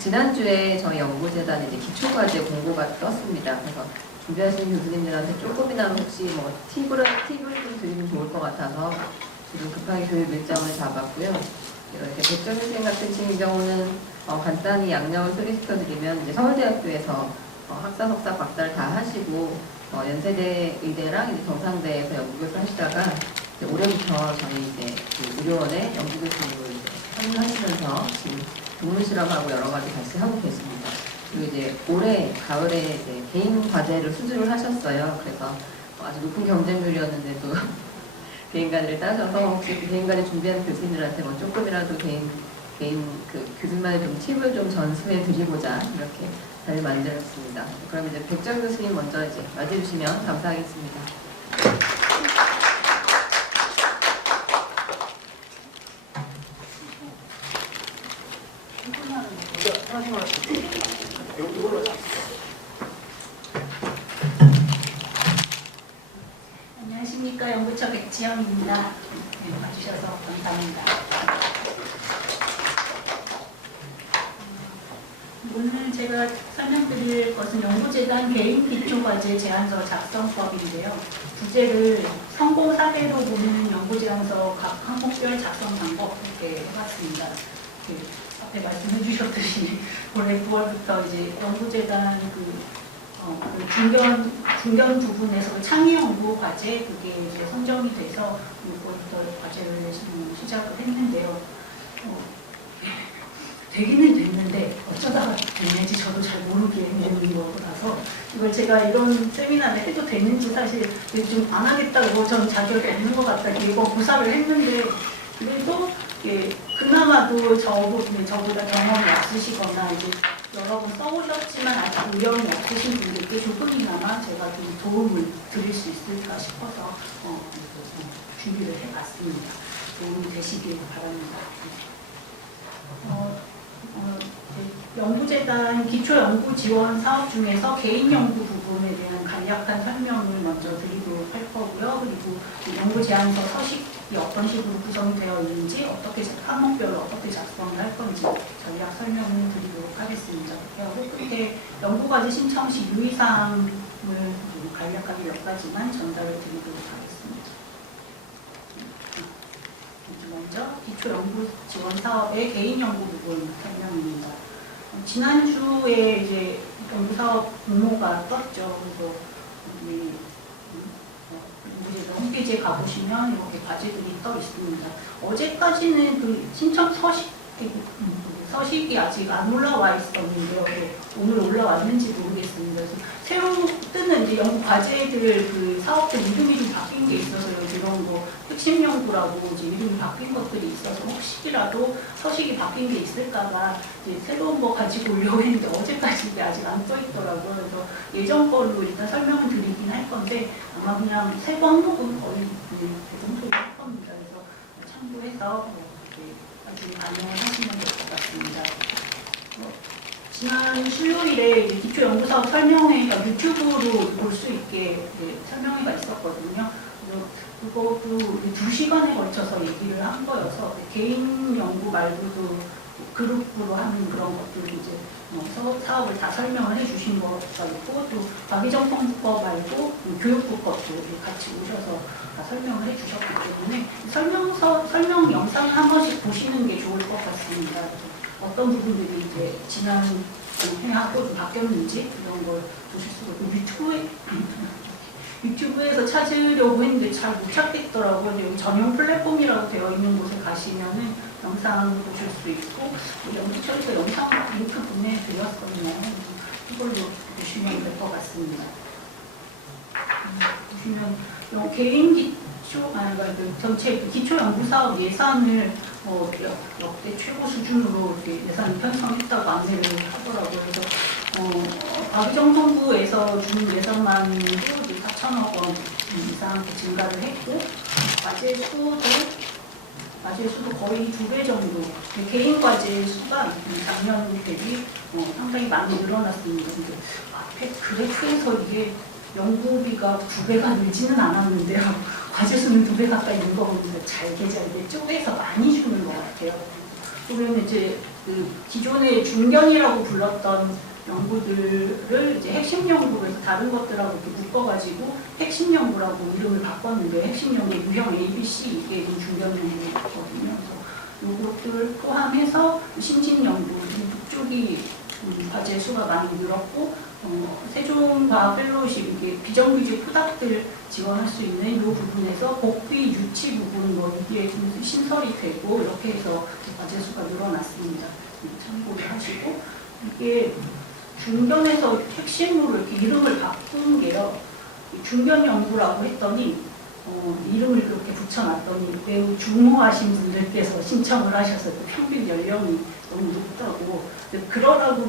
지난주에 저희 연구재단 이제 기초과제 공고가 떴습니다. 그래서 준비하시는 교수님들한테 조금이나마 혹시 뭐 팁을 좀 드리면 좋을 것 같아서 지금 급하게 교육 일정을 잡았고요. 이렇게 백정 선생님 같은 친구 경우는 간단히 양력을 소개시켜드리면 이제 서울대학교에서 학사, 석사, 박사를 다 하시고 연세대 의대랑 이제 경상대에서 연구교수 하시다가 이제 올해부터 저희 이제 그 의료원에 연구교수님으로 이제 참여하시면서 지금 동문 실험하고 여러 가지 같이 하고 계십니다. 그리고 이제 올해 가을에 이제 개인 과제를 수주를 하셨어요. 그래서 아주 높은 경쟁률이었는데도 개인 과제를 따셔서 혹시 개인 과제 준비하는 교수님들한테 뭐 조금이라도 개인 그 교수님만의 좀 팁을 좀 전수해 드리고자 이렇게 자리를 만들었습니다. 그럼 이제 백정 교수님 먼저 이제 맞이해 주시면 감사하겠습니다. 안녕하십니까. 연구처 백지영입니다. 네, 와주셔서 감사합니다. 오늘 제가 설명드릴 것은 연구재단 개인 기초과제 제안서 작성법인데요. 주제를 성공 사례로 보는 연구제안서 각 항목별 작성 방법 이렇게 해봤습니다. 앞에 말씀해 주셨듯이 올해 9월부터 이제 연구재단 중견 부분에서 창의 연구 과제 그게 이제 선정이 돼서 6월부터 과제를 시작을 했는데요. 되기는 됐는데 어쩌다가 됐는지 저도 잘 모르게 되는 거라서 이걸 제가 이런 세미나를 해도 되는지 사실 좀 안 하겠다고 저는 자격이 없는 것 같다 이거 구사를 했는데 그래도 그나마도 저보다 경험이 없으시거나 이제 여러 번 써오셨지만 아직 의견이 없으신 분들께 조금이나마 제가 좀 도움을 드릴 수 있을까 싶어서 준비를 해봤습니다. 도움이 되시길 바랍니다. 연구재단 기초연구지원 사업 중에서 개인연구 부분에 대한 간략한 설명을 먼저 드리도록 할 거고요. 그리고 연구제안서 서식이 어떤 식으로 구성되어 있는지, 어떻게 항목별로 어떻게 작성을 할 건지 전략 설명을 드리도록 하겠습니다. 그리고 끝에 연구과제 신청 시 유의사항을 간략하게 몇 가지만 전달을 드리도록 하겠습니다. 먼저 기초연구지원사업의 개인연구 부분 설명입니다. 지난주에 이제 연구사업 공모가 떴죠. 그래서 연구재단 홈페이지에 가보시면 이렇게 과제들이 떠 있습니다. 어제까지는 그 신청 서식이 아직 안 올라와 있었는데요. 오늘 올라왔는지 모르겠습니다. 그래서 새로 뜨는 이제 연구 과제들 그 사업들 이름이 좀 바뀐 게 있어서요. 이런 거 핵심 연구라고 이제 이름이 바뀐 것들이 있어서 혹시라도 서식이 바뀐 게 있을까봐 이제 새로운 거 가지고 오려고 했는데 어제까지 이게 아직 안 떠 있더라고요. 그래서 예전 걸로 일단 설명을 드리긴 할 건데 아마 그냥 새 항목은 거의 대동소이 할 겁니다. 그래서 참고해서 나중에 반영을 하시면 될 것 같습니다. 지난 수요일에 기초연구사업 설명회가 유튜브로 볼 수 있게 설명회가 있었거든요. 그것도 2시간에 걸쳐서 얘기를 한 거여서 개인 연구 말고도 그룹으로 하는 그런 것들을 이제 사업을 다 설명을 해주신 거가 있고 또 과기정통부법 말고 교육부법도 같이 오셔서 다 설명을 해주셨기 때문에 설명 영상을 한 번씩 보시는 게 좋을 것 같습니다. 어떤 부분들이 이제 지난 해하고 좀 바뀌었는지 이런 걸 보실 수가 있고 유튜브에서 찾으려고 했는데 잘 못 찾겠더라고요. 여기 전용 플랫폼이라고 되어 있는 곳에 가시면은 영상을 보실 수 있고 연구처에서 영상 링크 보내드렸거든요. 이걸로 보시면 될 것 같습니다. 보시면 개인 기초, 전체 기초 연구사업 예산을 역대 최고 수준으로 예산을 편성했다고 안내를 하더라고요. 그래서 과기정통부에서 준 예산만도 4천억 원 이상 증가를 했고 과제 수도 거의 2배 정도 개인 과제 수가 작년 대비 상당히 많이 늘어났습니다. 근데 앞에 그래프에서 이게 연구비가 2배가 늘지는 않았는데요. 과제 수는 2배 가까이 는 거 보니까 잘게 쪼개서 많이 주는 것 같아요. 그러면 이제 그 기존의 중견이라고 불렀던 연구들을 이제 핵심 연구로 해서 다른 것들하고 이렇게 묶어가지고 핵심 연구라고 이름을 바꿨는데 핵심 연구 유형 A, B, C 이게 좀 중견 연구거든요. 그래서 이것들 포함해서 신진 연구 이쪽이 과제 수가 많이 늘었고 세종과학 펠로우십 이게 비정규직 후닥들 지원할 수 있는 이 부분에서 복귀 유치 부분 이게 좀 신설이 되고 이렇게 해서 과제 수가 늘어났습니다. 참고를 하시고 이게 중견에서 핵심으로 이렇게 이름을 바꾼 게요. 중견 연구라고 했더니 이름을 그렇게 붙여놨더니 매우 중후하신 분들께서 신청을 하셔서 평균 연령이 너무 높다고 그러라고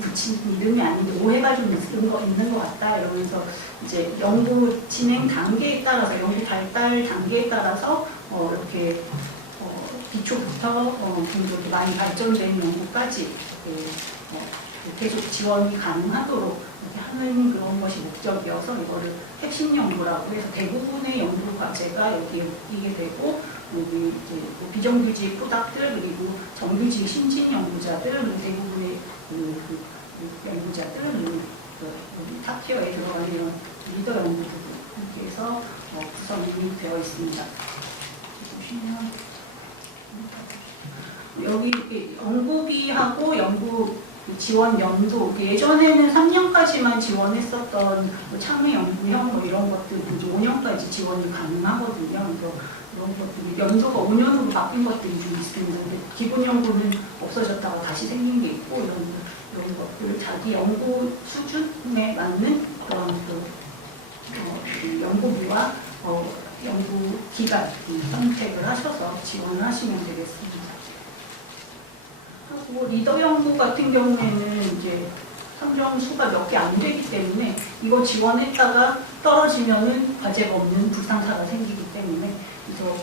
붙인 이름이 아닌데 오해가 좀 있는 것 같다 이러면서 이제 연구 진행 단계에 따라서 연구 발달 단계에 따라서 이렇게 기초부터 굉장히 많이 발전된 연구까지 계속 지원이 가능하도록 하는 그런 것이 목적이어서 이거를 핵심 연구라고 해서 대부분의 연구 과제가 여기에 묶이게 되고 여기 이제 비정규직 후닥들 그리고 정규직 신진 연구자들 대부분의 연구자들은 탑티어에 들어가는 이런 리더 연구 부분 이렇게 해서 구성이 되어 있습니다. 보시면 여기 연구비하고 연구 지원 연도 예전에는 3년까지만 지원했었던 창의 연구형 이런 것들도 이제 5년까지 지원이 가능하거든요. 그래서 이런 것들이 연도가 5년으로 바뀐 것들이 좀 있습니다. 근데 기본 연구는 없어졌다가 다시 생긴 게 있고 이런 것들을 자기 연구 수준에 맞는 그런 연구비와 연구 기간 선택을 하셔서 지원을 하시면 되겠습니다. 리더 연구 같은 경우에는 이제 선정 수가 몇 개 안 되기 때문에 이거 지원했다가 떨어지면은 과제가 없는 불상사가 생기기 때문에 그래서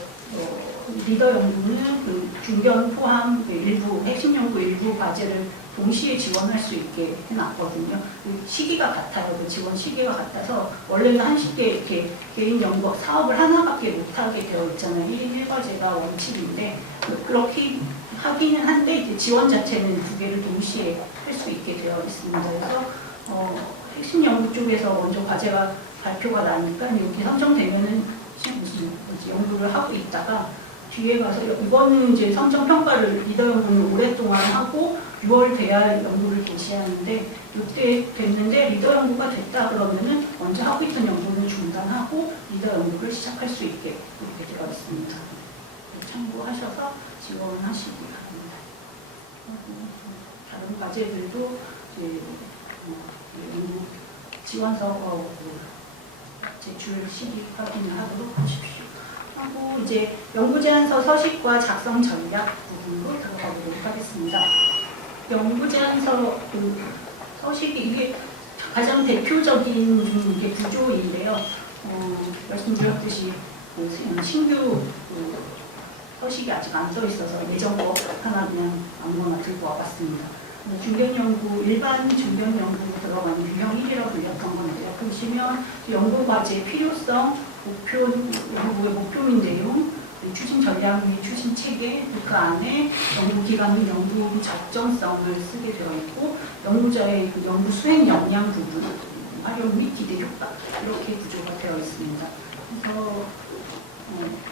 리더 연구는 그 중견 포함 일부 핵심 연구 일부 과제를 동시에 지원할 수 있게 해놨거든요. 그 시기가 같아요. 그 지원 시기가 같아서 원래는 한 시기에 이렇게 개인 연구 사업을 하나밖에 못하게 되어 있잖아요. 1인 1과제가 원칙인데 그렇게 하기는 한데 이제 지원 자체는 두 개를 동시에 할 수 있게 되어 있습니다. 그래서 핵심 연구 쪽에서 먼저 과제가 발표가 나니까 여기 선정되면은 무슨 연구를 하고 있다가 뒤에 가서 이거는 이제 선정 평가를 리더 연구는 오랫동안 하고 6월 돼야 연구를 개시하는데 이때 됐는데 리더 연구가 됐다 그러면은 먼저 하고 있던 연구는 중단하고 리더 연구를 시작할 수 있게 이렇게 되어 있습니다. 참고하셔서 지원하시기 바랍니다. 다른 과제들도 이제 지원서 제출 시기 확인을 하도록 하십시오. 하고 이제 연구 제안서 서식과 작성 전략 부분으로 들어가 보도록 하겠습니다. 연구 제안서 그 서식이 이게 가장 대표적인 이게 구조인데요. 말씀드렸듯이 신규 서식이 아직 안 써 있어서 예전 거 하나 그냥 아무거나 들고 와봤습니다. 중견 연구, 일반 중견 연구로 들어가는 유형 1이라고 불렸던 건데요. 보시면 연구 과제의 필요성, 연구의 목표인 내용, 추진 전략 및 추진 체계, 그 안에 연구 기간 및 연구 적정성을 쓰게 되어 있고, 연구자의 그 연구 수행 역량 부분, 활용 및 기대 효과 이렇게 구조가 되어 있습니다. 그래서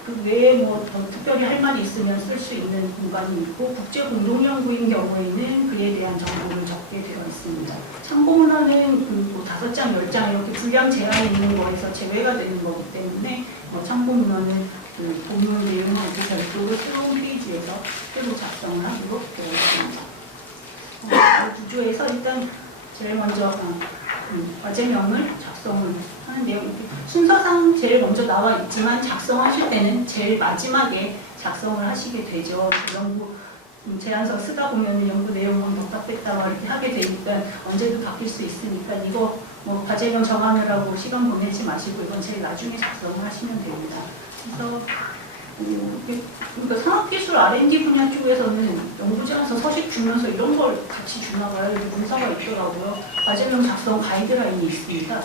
그 외에 더 특별히 할 말이 있으면 쓸 수 있는 공간이 있고 국제 공동 연구인 경우에는 그에 대한 정보를 적게 되어 있습니다. 참고문헌은 5장, 10장 이렇게 분량 제한이 있는 거에서 제외가 되는 거기 때문에 참고문헌은 그 본문 내용하고 별도로 새로운 페이지에서 새로 작성을 하도록 되어 있습니다. 그 구조에서 일단 제일 먼저 과제명을 작성을 하는데요. 순서상 제일 먼저 나와 있지만 작성하실 때는 제일 마지막에 작성을 하시게 되죠. 연구 제안서 쓰다 보면 연구 내용은 넣다 뺐다 이렇게 하게 되니까 언제도 바뀔 수 있으니까 이거 과제명 정하느라고 시간 보내지 마시고 이건 제일 나중에 작성을 하시면 됩니다. 그래서 그러니까 산업기술 R&D 분야 쪽에서는 연구제안서 서식 주면서 이런 걸 같이 주나 봐요. 문서가 있더라고요. 과제명 작성 가이드라인이 있습니다.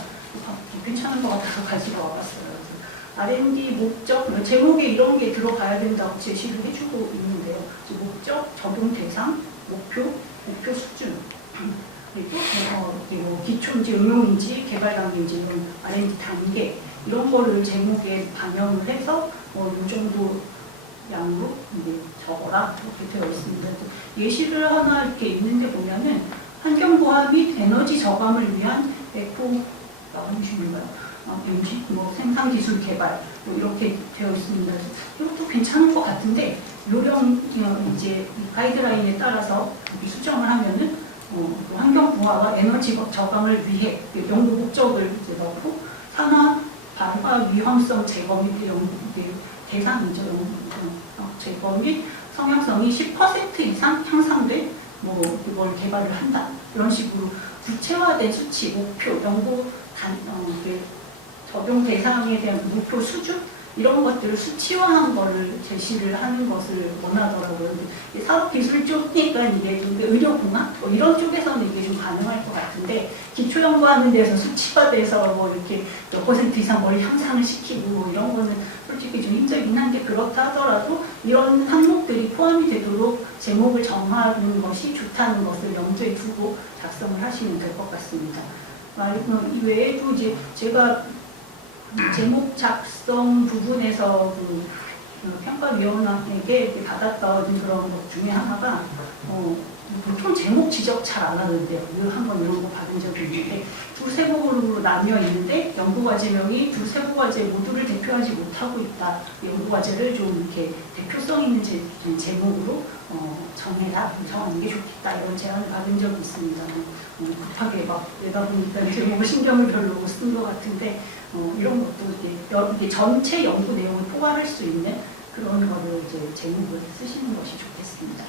괜찮은 것 같아서 가지고 와봤어요. R&D 목적, 제목에 이런 게 들어가야 된다고 제시를 해주고 있는데요. 목적, 적용 대상, 목표 수준, 그리고 뭐 기초인지 응용인지 개발 단계인지 이런 R&D 단계 이런 거를 제목에 반영을 해서 이 정도 양으로 이제 적어라 이렇게 되어 있습니다. 예시를 하나 이렇게 있는데 보면은 환경보호 및 에너지 저감을 위한 에코 음식 뭐 생산 기술 개발 뭐 이렇게 되어 있습니다. 이것도 괜찮을 것 같은데 요령 이제 가이드라인에 따라서 수정을 하면은 환경 보호와 에너지 저감을 위해 연구 목적을 이제 넣고 산화 발화 위험성 제거 및 대상이죠. 제거 및 성향성이 10% 이상 향상된 그걸 개발을 한다. 이런 식으로 구체화된 수치, 목표, 연구 적용 대상에 대한 목표 수준 이런 것들을 수치화한 거를 제시를 하는 것을 원하더라고요. 근데 산업기술 쪽이니까 이게 좀 의료공학 이런 쪽에서는 이게 좀 가능할 것 같은데 기초연구하는 데서 수치화돼서 이렇게 몇 % 이상 뭘 향상을 시키고 이런 거는 솔직히 좀 힘들긴 한데 그렇다 하더라도 이런 항목들이 포함이 되도록 제목을 정하는 것이 좋다는 것을 염두에 두고 작성을 하시면 될 것 같습니다. 이 외에도 이제 제가 제목 작성 부분에서 평가위원회에게 받았던 그런 것 중에 하나가 보통 제목 지적 잘 안 하는데요. 한번 이런 거 받은 적이 있는데 두세 부분으로 나뉘어 있는데 연구과제명이 두세 부과제 모두를 대표하지 못하고 있다. 연구과제를 좀 이렇게 대표성 있는 제목으로 정하는 게 좋겠다. 이런 제안을 받은 적이 있습니다. 급하게 막 내다 보니까 제목을 신경을 별로 못 쓴 것 같은데 이런 것도 이게 전체 연구 내용을 포괄할 수 있는 그런 거를 이제 제목을 쓰시는 것이 좋겠습니다.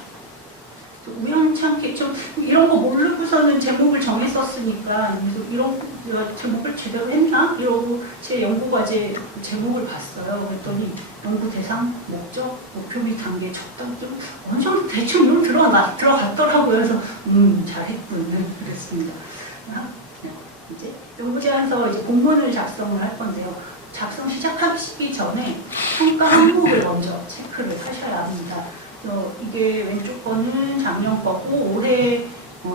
우연찮게 좀 이런 거 모르고서는 제목을 정했었으니까 이런 제목을 제대로 했나? 이러고 제 연구과제 제목을 봤어요. 그랬더니 연구 대상, 목적, 목표 및 단계 적당 좀 어느 정도 대충 들어갔더라고요. 그래서 잘했군 그랬습니다. 이제 연구제안서 이제 공문을 작성을 할 건데요. 작성 시작하기 전에 평가 항목을 먼저 체크를 하셔야 합니다. 이게 왼쪽 거는 작년 거고 올해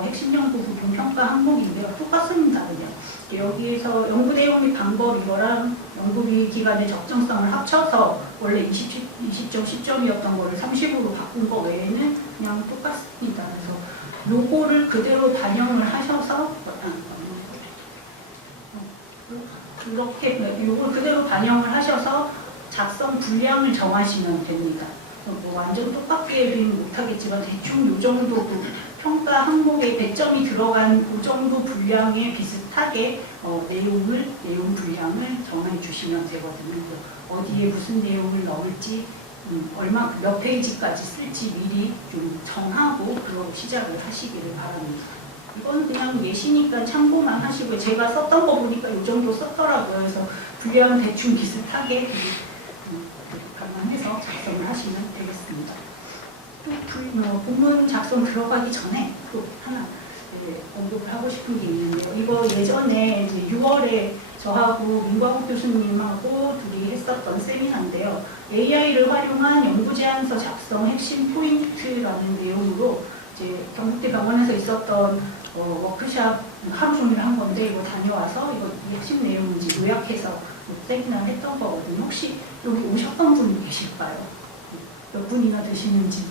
핵심 연구 부분 평가 항목인데요. 똑같습니다. 그냥 여기에서 연구 내용 및 방법 이거랑 연구비 기간의 적정성을 합쳐서 원래 20점 10점이었던 거를 30으로 바꾼 거 외에는 그냥 똑같습니다. 그래서 요거를 그대로 반영을 하셔서 이렇게 요걸 그대로 반영을 하셔서 작성 분량을 정하시면 됩니다. 완전 똑같게는 못하겠지만 대충 요 정도 평가 항목에 100점이 들어간 그 정도 분량에 비슷하게 내용 분량을 정해 주시면 되거든요. 어디에 무슨 내용을 넣을지 몇 페이지까지 쓸지 미리 좀 정하고 그러고 시작을 하시기를 바랍니다. 이건 그냥 예시니까 참고만 하시고 제가 썼던 거 보니까 이 정도 썼더라고요. 그래서 분량은 대충 비슷하게 감안해서 작성을 하시면 되겠습니다. 또 본문 작성 들어가기 전에 또 하나 언급을 하고 싶은 게 있는데요. 이거 예전에 이제 6월에 저하고 민광욱 교수님하고 둘이 했었던 세미나인데요. AI를 활용한 연구제안서 작성 핵심 포인트라는 내용으로 이제 경북대 병원에서 있었던 워크샵 하루 종일 한 건데 이거 다녀와서 이거 핵심 내용인지 요약해서 세미나를 했던 거거든요. 혹시 여기 오셨던 분이 계실까요? 몇 분이나 되시는지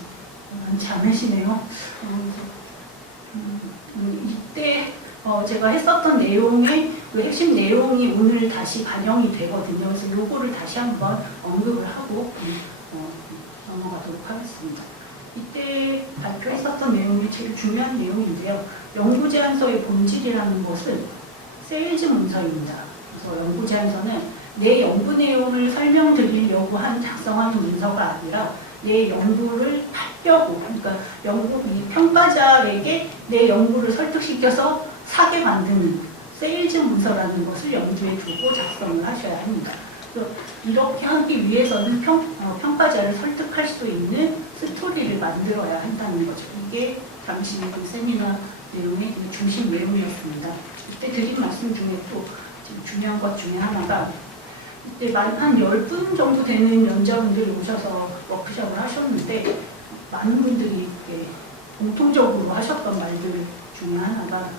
많지 않으시네요. 이때 제가 했었던 내용의 그 핵심 내용이 오늘 다시 반영이 되거든요. 그래서 요거를 다시 한번 언급을 하고 넘어가도록 하겠습니다. 이때 발표했었던 내용이 제일 중요한 내용인데요. 연구제안서의 본질이라는 것은 세일즈 문서입니다. 그래서 연구제안서는 내 연구 내용을 설명드리려고 작성하는 문서가 아니라 내 연구를 하려고, 그러니까 이 평가자에게 내 연구를 설득시켜서 사게 만드는 세일즈 문서라는 것을 염두에 두고 작성을 하셔야 합니다. 이렇게 하기 위해서는 평가자를 설득할 수 있는 스토리를 만들어야 한다는 거죠. 이게 당시 그 세미나 내용의 중심 내용이었습니다. 이때 드린 말씀 중에 또 중요한 것 중에 하나가 이때 한 10분 정도 되는 연자분들이 오셔서 워크숍을 하셨는데 많은 분들이 공통적으로 하셨던 말들 중에 하나가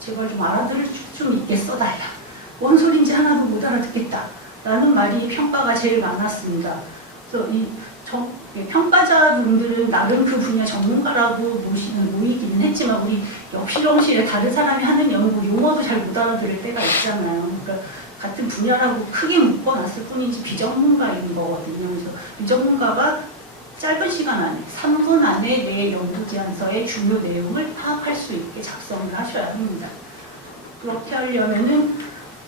제발 좀 알아들을 좀 있게 써달라. 뭔 소린지 하나도 못 알아듣겠다. 라는 말이 평가가 제일 많았습니다. 그래서 평가자분들은 나름 그 분야 전문가라고 모이기는 했지만 우리 옆 실험실에 다른 사람이 하는 연구 용어도 잘 못 알아들을 때가 있잖아요. 그러니까 같은 분야라고 크게 묶어놨을 뿐이지 비전문가인 거거든요. 그래서 비전문가가 짧은 시간 안에 3분 안에 내 연구 제안서의 주요 내용을 파악할 수 있게 작성을 하셔야 합니다. 그렇게 하려면은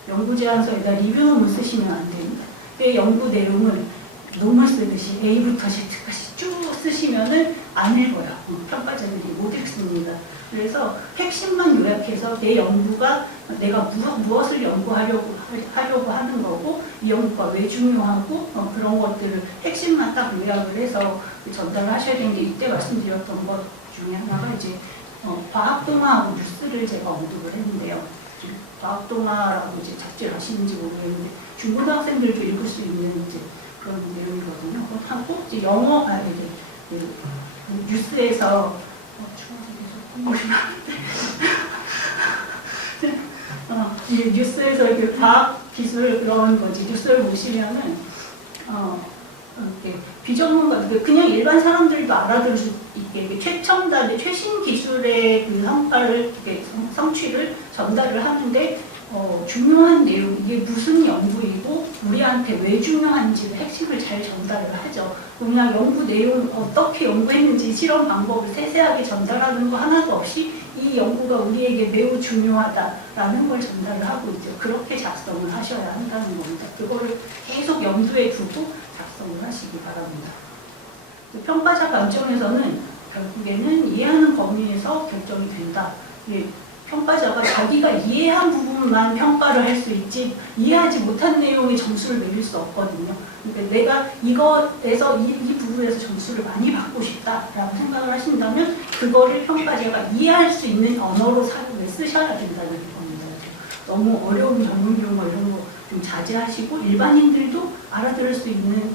연구 제안서에다 리뷰는 쓰시면 안 됩니다. 내 연구 내용을 논문 쓰듯이 A부터 Z까지 쭉 쓰시면은 안 읽어요. 평가자들이 못 읽습니다. 그래서 핵심만 요약해서 내 연구가 내가 무엇을 연구하려고 하는 거고 이 연구가 왜 중요하고 그런 것들을 핵심만 딱 요약을 해서 전달을 하셔야 되는 게 이때 말씀드렸던 것 중에 하나가 이제 과학동화하고 뉴스를 제가 언급을 했는데요. 과학동화라고 이제 잡지를 아시는지 모르겠는데 중고등학생들도 읽을 수 있는 이제 그런 내용이거든요. 하고 이제 영어 뉴스에서 뉴스에서 이렇게 과학 기술 그런 거지 뉴스를 보시면은 비전문가 그냥 일반 사람들도 알아들을 수 있게 최첨단의 최신 기술의 그 성과를 성취를 전달을 하는데 중요한 내용 이게 무슨 연구이고 우리한테 왜 중요한지 핵심을 잘 전달을 하죠. 그냥 연구 내용 어떻게 연구했는지 실험 방법을 세세하게 전달하는 거 하나도 없이 이 연구가 우리에게 매우 중요하다라는 걸 전달을 하고 있죠. 그렇게 작성을 하셔야 한다는 겁니다. 그거를 계속 염두에 두고 작성을 하시기 바랍니다. 평가자 관점에서는 결국에는 이해하는 범위에서 결정이 된다. 평가자가 자기가 이해한 부분만 평가를 할 수 있지 이해하지 못한 내용에 점수를 매길 수 없거든요. 그러니까 내가 이거에서 이 부분에서 점수를 많이 받고 싶다라고 생각을 하신다면 그거를 평가자가 이해할 수 있는 언어로 쓰셔야 된다는 겁니다. 너무 어려운 전문 용어 이런 거 좀 자제하시고 일반인들도 알아들을 수 있는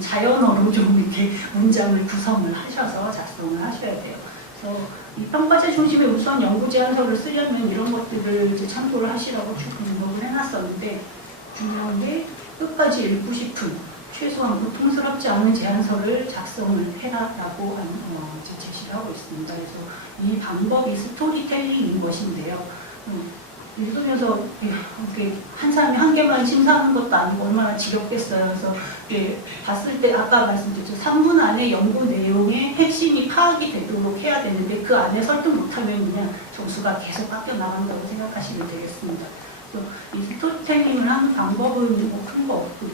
자연어로 좀 이렇게 문장을 구성을 하셔서 작성을 하셔야 돼요. 그래서 이 평가자 중심의 우선 연구 제안서를 쓰려면 이런 것들을 이제 참고를 하시라고 쭉 등록을 해놨었는데 중요한 게 끝까지 읽고 싶은 최소한 고통스럽지 않은 제안서를 작성을 해라라고 제시를 하고 있습니다. 그래서 이 방법이 스토리텔링인 것인데요. 읽으면서 한 사람이 한 개만 심사하는 것도 아니고 얼마나 지겹겠어요. 그래서 봤을 때 아까 말씀드렸죠. 3분 안에 연구 내용의 핵심이 파악이 되도록 해야 되는데 그 안에 설득 못하면 그냥 점수가 계속 깎여 나간다고 생각하시면 되겠습니다. 그래서 이 스토리텔링을 하는 방법은 뭐 큰 거 없고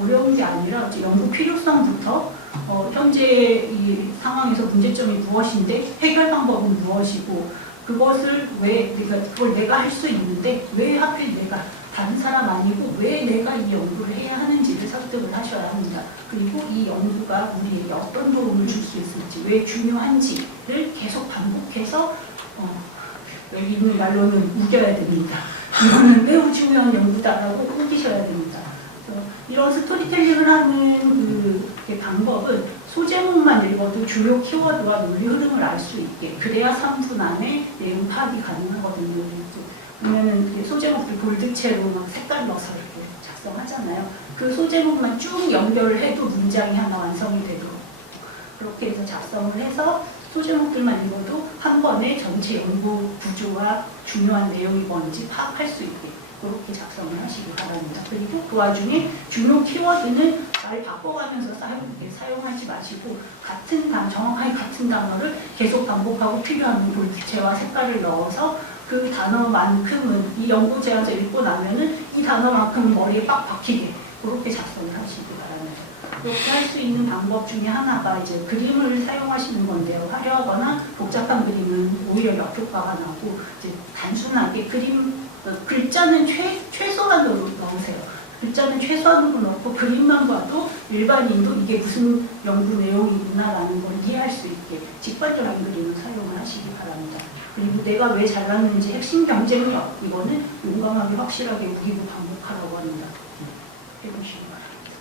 어려운 게 아니라 연구 필요성부터 현재 이 상황에서 문제점이 무엇인데 해결 방법은 무엇이고 그것을 그걸 내가 할 수 있는데 왜 하필 내가 다른 사람 아니고 왜 내가 이 연구를 해야 하는지를 설득을 하셔야 합니다. 그리고 이 연구가 우리에게 어떤 도움을 줄 수 있을지 왜 중요한지를 계속 반복해서 여기 있는 말로는 우겨야 됩니다. 이거는 매우 중요한 연구다라고 우기셔야 됩니다. 이런 스토리텔링을 하는 그 방법은 소제목만 읽어도 주요 키워드와 논리 흐름을 알 수 있게 그래야 3분 안에 내용 파악이 가능하거든요. 보면은 소제목들 볼드체로 막 색깔 넣어서 이렇게 작성하잖아요. 그 소제목만 쭉 연결을 해도 문장이 하나 완성이 되도록 그렇게 해서 작성을 해서 소제목들만 읽어도 한 번에 전체 연구 구조와 중요한 내용이 뭔지 파악할 수 있게 그렇게 작성을 하시기 바랍니다. 그리고 그 와중에 주요 키워드는 말 바꿔가면서 사용하지 마시고 정확하게 같은 단어를 계속 반복하고 필요한 볼트체와 색깔을 넣어서 그 단어만큼은 이 연구 제안서 읽고 나면은 이 단어만큼은 머리에 빡 박히게 그렇게 작성을 하시기 바랍니다. 그렇게 할 수 있는 방법 중에 하나가 이제 그림을 사용하시는 건데요. 화려하거나 복잡한 그림은 오히려 역효과가 나고 이제 단순하게 글자는 최소한으로 넣으세요. 글자는 최소한으로 넣고 그림만 봐도 일반인도 이게 무슨 연구 내용이구나라는 걸 이해할 수 있게 직관적인 그림을 사용을 하시기 바랍니다. 그리고 내가 왜 잘났는지 핵심 경쟁력 이거는 용감하게 확실하게 우기고 반복하라고 합니다. 해보시기 바랍니다.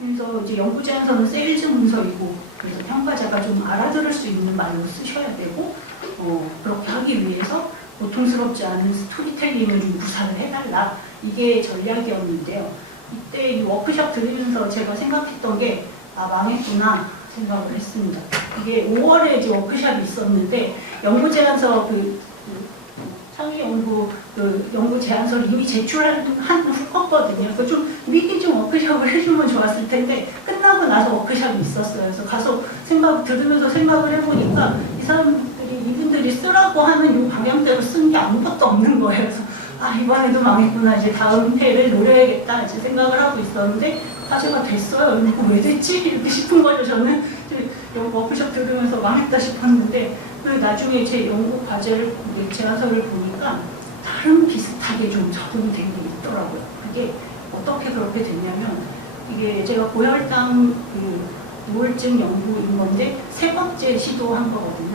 그래서 이제 연구 제안서는 세일즈 문서이고, 그래서 평가자가 좀 알아들을 수 있는 말로 쓰셔야 되고, 그렇게 하기 위해서 고통스럽지 않은 스토리텔링을 좀 구사를 해달라. 이게 전략이었는데요. 이때 이 워크숍 들으면서 제가 생각했던 게, 아, 망했구나 생각을 했습니다. 이게 5월에 이제 워크숍이 있었는데, 연구 제안서 상위 연구 제안서를 이미 제출한 후였거든요. 그래서 좀 미리 좀 워크숍을 해주면 좋았을 텐데, 끝나고 나서 워크숍이 있었어요. 그래서 가서 들으면서 생각을 해보니까, 이분들이 쓰라고 하는 이 방향대로 쓴 게 아무것도 없는 거예요. 그래서 아, 이번에도 망했구나. 이제 다음 회를 노려야겠다. 이제 생각을 하고 있었는데, 화제가 됐어요. 이거 왜 됐지? 이렇게 싶은 거죠. 저는 워크숍 들으면서 망했다 싶었는데, 나중에 제 연구 과제를, 제안서를 보니까 다른 비슷하게 좀 적용이 된 게 있더라고요. 그게 어떻게 그렇게 됐냐면, 이게 제가 고혈당 우울증 연구인 건데, 3번째 시도한 거거든요.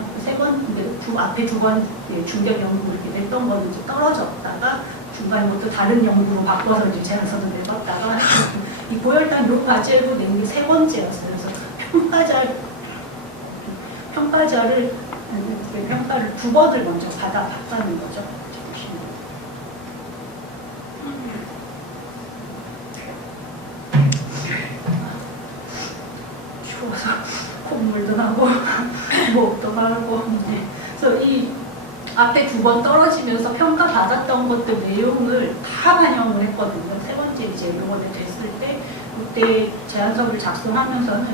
앞에 2번 중견 연구 이렇게 냈던 거는 이제 떨어졌다가, 중간부터 다른 연구로 바꿔서 이제 제안서를 내봤다가, 이 고혈당 요 과제로 낸 게 3번째였어요. 그래서 평가를 2번을 먼저 받아봤다는 거죠. 추워서 콧물도 나고 목도 마르고. 그래서 이 앞에 2번 떨어지면서 평가받았던 것들 내용을 다 반영을 했거든요. 3번째 이제 이번에 됐을 때, 그때 제안서를 작성하면서는,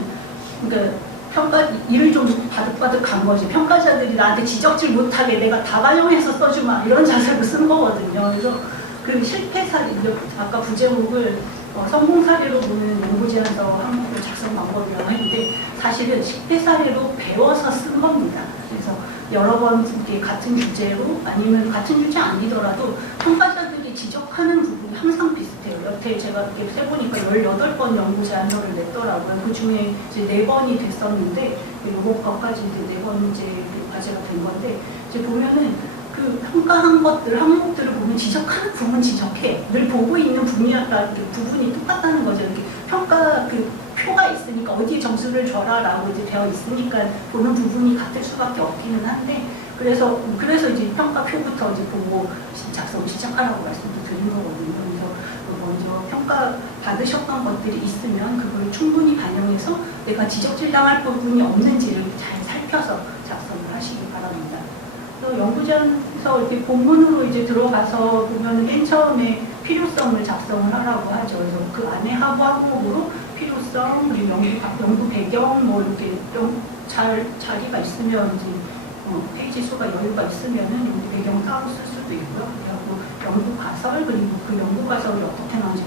그러니까 일을 좀 바득바득한 거지. 평가자들이 나한테 지적질 못하게 내가 다 반영해서 써주마, 이런 자세로 쓴 거거든요. 그래서 그 실패 사례, 아까 부제목을 성공 사례로 보는 연구 제안서 항목을 작성 방법이라고 했는데, 사실은 실패 사례로 배워서 쓴 겁니다. 그래서 여러 번 이렇게 같은 주제로, 아니면 같은 주제 아니더라도 평가자들이 지적하는 부분이 항상 비슷해요. 여태 제가 이렇게 세보니까 18번 연구 제안서를 냈더라고요. 그 중에 이제 4번이 됐었는데, 요번 것까지 이제 4번째 과제가 된 건데, 이제 보면은 그 평가한 것들, 항목들을 보면 지적하는 부분 지적해. 늘 보고 있는 부분이 똑같다는 거죠. 이렇게 평가 표가 있으니까 어디에 점수를 줘라라고 이제 되어 있으니까 보는 부분이 같을 수밖에 없기는 한데, 그래서 이제 평가표부터 이제 보고 작성 시작하라고 말씀도 드린 거거든요. 그래서 먼저 평가 받으셨던 것들이 있으면 그걸 충분히 반영해서 내가 지적질 당할 부분이 없는지를 잘 살펴서 작성을 하시기 바랍니다. 연구자에서 이렇게 본문으로 이제 들어가서 보면 맨 처음에 필요성을 작성을 하라고 하죠. 그래서 그 안에 하부 항목으로 필요성, 그리고 연구 배경, 뭐 이렇게 자리가 있으면 이제 페이지 수가 여유가 있으면은 연구 배경 따로 쓸 수도 있고요. 그리고 연구 가설, 그리고 그 연구 가설이 어떻게 나오는지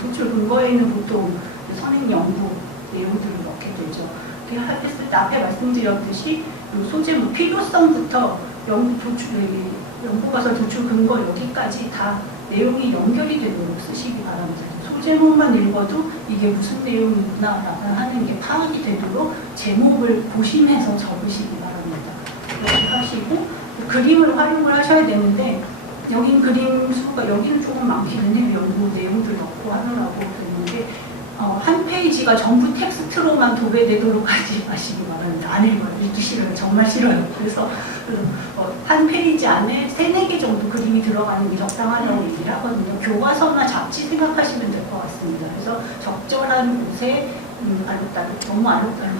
도출 근거에는 보통 선행 연구 내용들을 넣게 되죠. 했을 때 앞에 말씀드렸듯이 소재 필요성부터 연구 가설 도출 근거 여기까지 다 내용이 연결이 되도록 쓰시기 바랍니다. 소제목만 읽어도 이게 무슨 내용이구나 하는 게 파악이 되도록 제목을 보시면서 적으시기 바랍니다. 이렇게 하시고 그림을 활용을 하셔야 되는데, 여긴 그림 수가 여기는 조금 많기는 해요. 연구 내용들 넣고 하느라고 그랬는데, 한 페이지가 전부 텍스트로만 도배되도록 하지 마시기 바랍니다. 안 읽어요. 읽기 싫어요. 정말 싫어요. 그래서 한 페이지 안에 3-4개 정도 그림이 들어가는 게 적당하다고 얘기를 하거든요. 교과서나 잡지 생각하시면 될 것 같습니다. 그래서 적절한 곳에 너무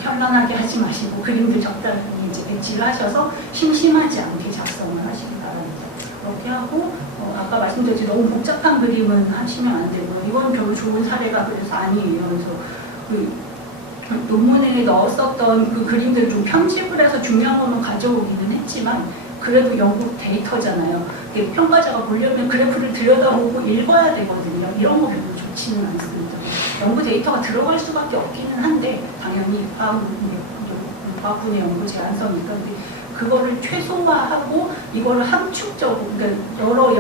현란하게 하지 마시고 그림들 적당히 이제 배치를 하셔서 심심하지 않게 작성을 하시기 바랍니다. 그렇게 하고 아까 말씀드렸듯이 너무 복잡한 그림은 하시면 안 되고, 이건 별로 좋은 사례가 그래서 아니에요. 그래서 논문에 넣었었던 그 그림들을 좀 편집을 해서 중요한 것만 가져오기는 했지만, 그래도 연구 데이터잖아요. 평가자가 보려면 그래프를 들여다보고 읽어야 되거든요. 이런 거 별로 좋지는 않습니다. 연구 데이터가 들어갈 수밖에 없기는 한데, 당연히 과학분의 연구 제안서니까. 그거를 최소화하고 이거를 함축적으로, 그러니까 여러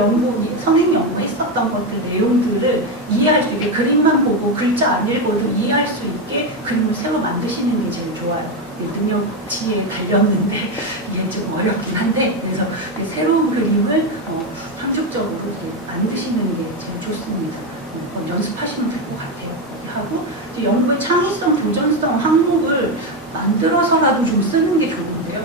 선행 연구했었던 것들 내용들을 이해할 수 있게, 그림만 보고 글자 안 읽어도 이해할 수 있게 그림을 새로 만드시는 게 제일 좋아요. 능력치에 달렸는데 이게 좀 어렵긴 한데, 그래서 새로운 그림을 함축적으로 만드시는 게 제일 좋습니다. 연습하시면 될 것 같아요. 하고 이제 연구의 창의성, 도전성 항목을 만들어서라도 좀 쓰는 게 좋은데요.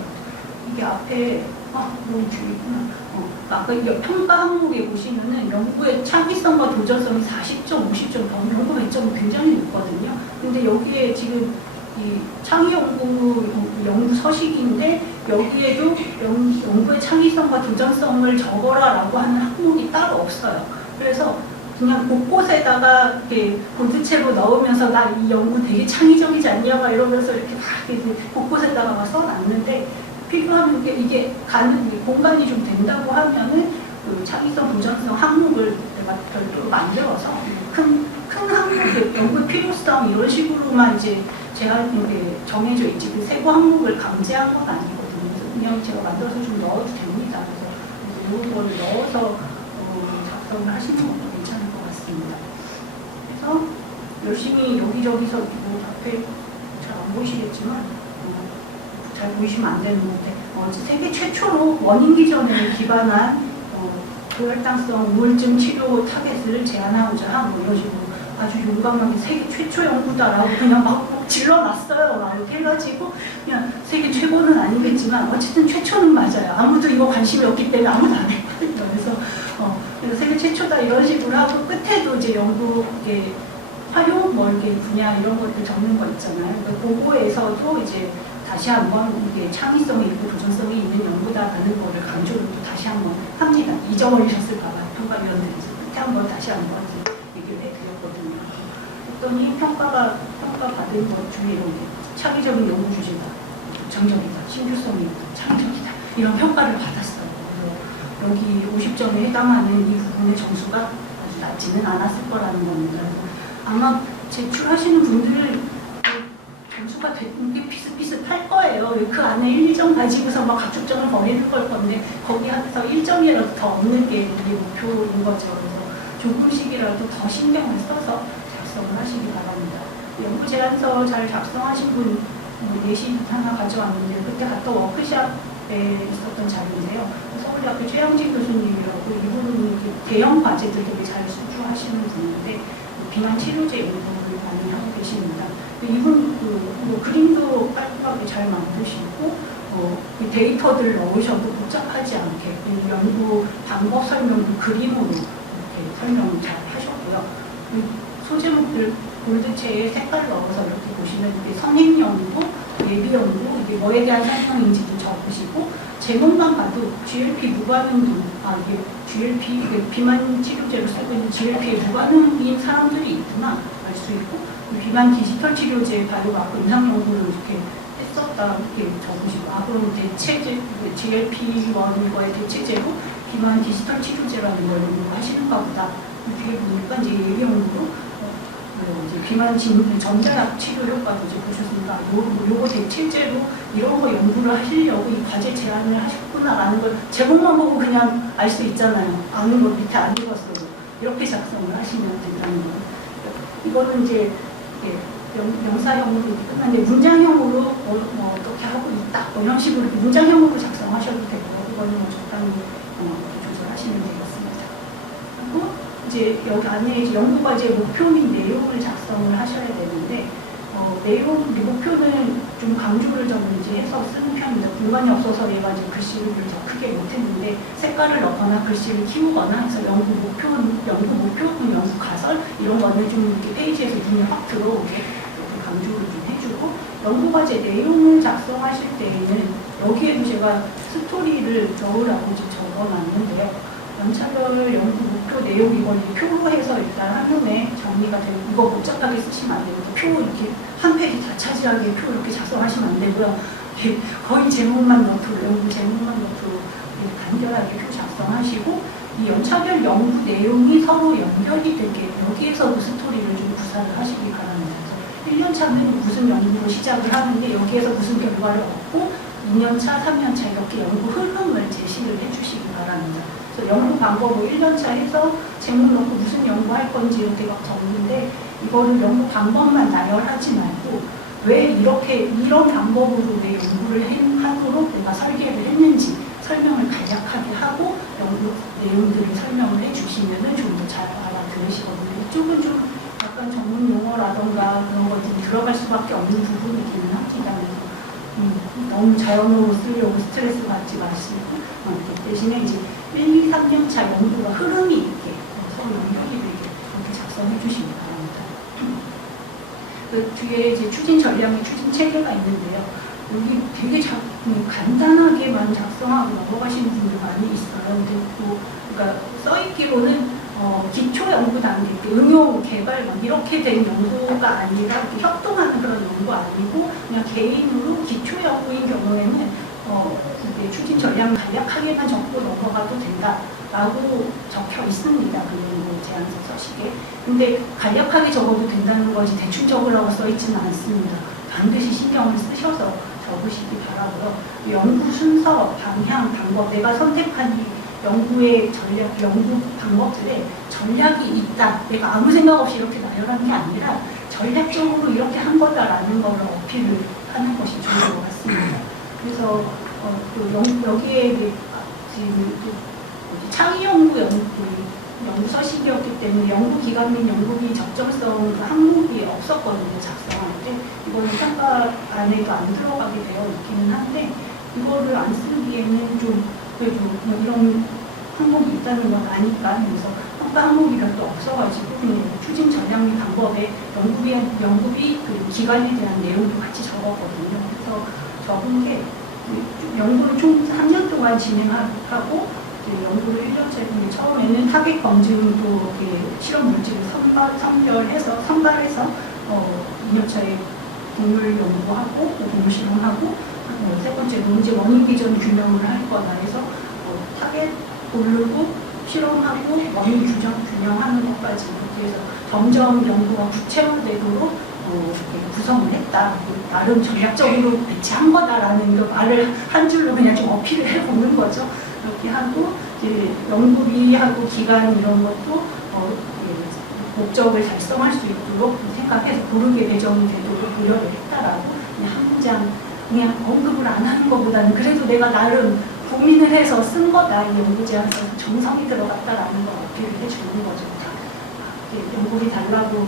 이게 앞에 너무 줄이구나. 아까 평가 항목에 보시면은 연구의 창의성과 도전성이 40점, 50점, 연구 배점이 굉장히 높거든요. 근데 여기에 지금 이 창의 연구 서식인데 여기에도 연구의 창의성과 도전성을 적어라라고 하는 항목이 따로 없어요. 그래서 그냥 곳곳에다가 이렇게 보드체로 넣으면서 나 이 연구 되게 창의적이지 않냐 막 이러면서 이렇게 막 이렇게 곳곳에다가 막 써놨는데 필요하면 이게 공간이 좀 된다고 하면은 그 창의성, 도전성 항목을 내가 별도로 만들어서 큰 항목, 연구 필요성 이런 식으로만 이제 제가 이렇게 정해져 있지 그 세부 항목을 강제한 건 아니거든요. 그래서 그냥 제가 만들어서 좀 넣어도 됩니다. 그래서 이런 거를 넣어서 작성을 하시는 것도 괜찮을 것 같습니다. 그래서 열심히 여기저기서 앞에 잘 안 보이시겠지만 잘 보이시면 안 되는데 세계 최초로 원인 기전에 기반한 고혈당성 우울증 치료 타겟을 제안하고자 한 이런 식으로 아주 용감하게 세계 최초 연구다라고 그냥 막 질러놨어요. 막 이렇게 해가지고 그냥 세계 최고는 아니겠지만 어쨌든 최초는 맞아요. 아무도 이거 관심이 없기 때문에 아무도 안 했거든요. 그래서 세계 최초다 이런 식으로 하고 끝에도 이제 연구 활용 이렇게 분야 이런 것들 적는 거 있잖아요. 그거에서도 이제 다시 한번 이게 창의성이 있고 도전성이 있는 연구다라는 거를 강조를 또 다시 한번 합니다. 잊어버리셨을까봐 평가위원들이 끝에 한번 다시 한번 얘기를 해드렸거든요. 그랬더니 평가받은 것 중에 창의적인 연구 주제다, 도창적이다, 신규성이 있다, 창의적이다 이런 평가를 받았어요. 그래서 여기 50점에 해당하는 이 부분의 점수가 아주 낮지는 않았을 거라는 겁니다. 아마 제출하시는 분들 점수가 되게 비슷비슷할 거예요. 그 안에 1, 2점 가지고서 막 각축점을 버리는 걸 건데 거기 안에서 1점이라도 더 얻는 게 우리 목표인 거죠. 그래서 조금씩이라도 더 신경을 써서 작성을 하시기 바랍니다. 연구 제안서 잘 작성하신 분 예시 하나 가져왔는데 그때 갔던 워크숍에 있었던 자료인데요. 서울대학교 최영진 교수님이라고 이분은 대형 과제들 되게 잘 수주하시는 분인데 비만 치료제 연구를 많이 하고 계십니다. 이분 그림도 깔끔하게 잘 만드시고 데이터들 넣으셔도 복잡하지 않게 연구 방법 설명도 그림으로 이렇게 설명을 잘 하셨고요. 소제목들 골드체에 색깔을 넣어서 이렇게 보시면 이게 선행 연구, 예비 연구, 이게 뭐에 대한 설명인지도 적으시고 제목만 봐도 GLP 무반응도 이게 GLP 비만 치료제로 쓰고 있는 GLP에 무반응인 사람들이 있구나 알 수 있고 비만 디지털 치료제 바이오마커 임상 연구를 이렇게 했었다 이렇게 적으시고 그럼 대체제 GLP-1과의 대체제로 비만 디지털 치료제라는 걸 연구하시는가 보다 뒤에 보니까 이제 예비 연구로 이제 비만 전자약 치료 효과도 이제 보셨습니다. 요거 대체제로 이런 거 연구를 하시려고 이 과제 제안을 하셨구나라는 걸 제목만 보고 그냥 알 수 있잖아요. 아는 거 밑에 안 읽었어도 이렇게 작성을 하시면 된다는 거예요. 이거는 이제 명사형으로 끝났는데 문장형으로 어떻게 하고 있다 이런 식으로 문장형으로 작성하셔도 되고 이거는 적당히 조절하시면 되겠습니다. 그리고 이제 여기 안에 이제 연구과제 목표 및 내용을 작성을 하셔야 되는데 목표는 좀 강조를 좀 이제 해서 쓰는 편입니다. 공간이 없어서 얘가 이제 글씨를 더 크게 못했는데 색깔을 넣거나 글씨를 키우거나 해서 연구 목표, 연구 가설 이런 거는 좀 이렇게 페이지에서 눈에 확 들어오게 이렇게 강조를 좀 해주고 연구과제 내용을 작성하실 때에는 여기에도 제가 스토리를 넣으라고 좀 적어놨는데요. 연차별 연구 목표 내용 이걸 표로 해서 일단 한눈에 정리가 되고 이거 복잡하게 쓰시면 안 되고 표 이렇게 한 페이지 다 차지하게 표 이렇게 작성하시면 안 되고요. 거의 제목만 넣도록 연구 제목만 넣도록 간결하게 표 작성하시고 이 연차별 연구 내용이 서로 연결이 되게 여기에서도 스토리를 좀 구사를 하시기 바랍니다. 1년차는 무슨 연구로 시작을 하는데 여기에서 무슨 결과를 얻고 2년차, 3년차 이렇게 연구 흐름을 제시를 해주시기 바랍니다. 그래서 연구 방법을 1년차 해서 제목 넣고 무슨 연구할 건지 이렇게 막 적는데 이거를 연구 방법만 나열하지 말고 왜 이런 방법으로 내 연구를 하도록 내가 설계를 했는지 설명을 간략하게 하고 연구 내용들을 설명을 해주시면은 좀 더 잘 알아들으시거든요. 이쪽은 좀 약간 전문 용어라던가 그런 것들이 들어갈 수밖에 없는 부분이기는 합니다. 그래서 너무 자연어로 쓰려고 스트레스 받지 마시고 그 대신에 이제 1, 2, 3년 차 연구가 흐름이 있게 서로 연결이 되게 그렇게 작성해 주시기 바랍니다. 그 뒤에 이제 추진 전략의 추진 체계가 있는데요. 여기 되게 간단하게만 작성하고 넘어가시는 분들 많이 있어요. 근데 또 그러니까 써있기로는 기초 연구 단계, 응용, 개발 이렇게 된 연구가 아니라 이렇게 협동하는 그런 연구 아니고 그냥 개인으로 기초 연구인 경우에는 추진 전략 간략하게만 적고 넘어가도 된다라고 적혀 있습니다. 그 연구 제안서 서식에. 근데 간략하게 적어도 된다는 거지 대충 적으라고 써 있지는 않습니다. 반드시 신경을 쓰셔서 적으시기 바라고요. 연구 순서, 방향, 방법, 내가 선택한 이 연구의 전략, 연구 방법들에 전략이 있다. 내가 아무 생각 없이 이렇게 나열하는 게 아니라 전략적으로 이렇게 한 거다라는 걸 어필을 하는 것이 좋은 것 같습니다. 그래서 여기에 지금 창의연구 연구 서식이었기 때문에 연구기관 및 연구비 적정성 항목이 없었거든요. 작성할 때. 이거는 평가 안에도 안 들어가게 되어 있기는 한데 이거를 안 쓰기에는 좀 그래도 뭐 이런 항목이 있다는 건 아니까 그래서 평가 항목이 별도 없어가지고 그냥 추진 전략 및 방법에 연구비 그리고 기관에 대한 내용도 같이 적었거든요. 그래서 적은 게 연구를 총 3년 동안 진행하고 연구를 1년째 처음에는 타겟 검증도 실험 물질을 선발해서 2년차에 동물 연구하고 동물 실험하고 세 번째로 이제 원인 기전 규명을 할 거다 해서 타겟 고르고 실험하고 원인 규명하는 것까지 그래서 점점 연구가 구체화되도록 구성을 했다. 나름 전략적으로 배치한 거다라는 그 말을 한 줄로 그냥 좀 어필을 해보는 거죠. 그렇게 하고 이제 연구비하고 기간 이런 것도 목적을 달성할 수 있도록 생각해서 고르게 배정이 되도록 고려를 했다라고 그냥 한 문장 그냥 언급을 안 하는 것보다는 그래도 내가 나름 고민을 해서 쓴 거다. 이 연구제안서 정성이 들어갔다라는 걸 어필을 해주는 거죠. 연구비 달라고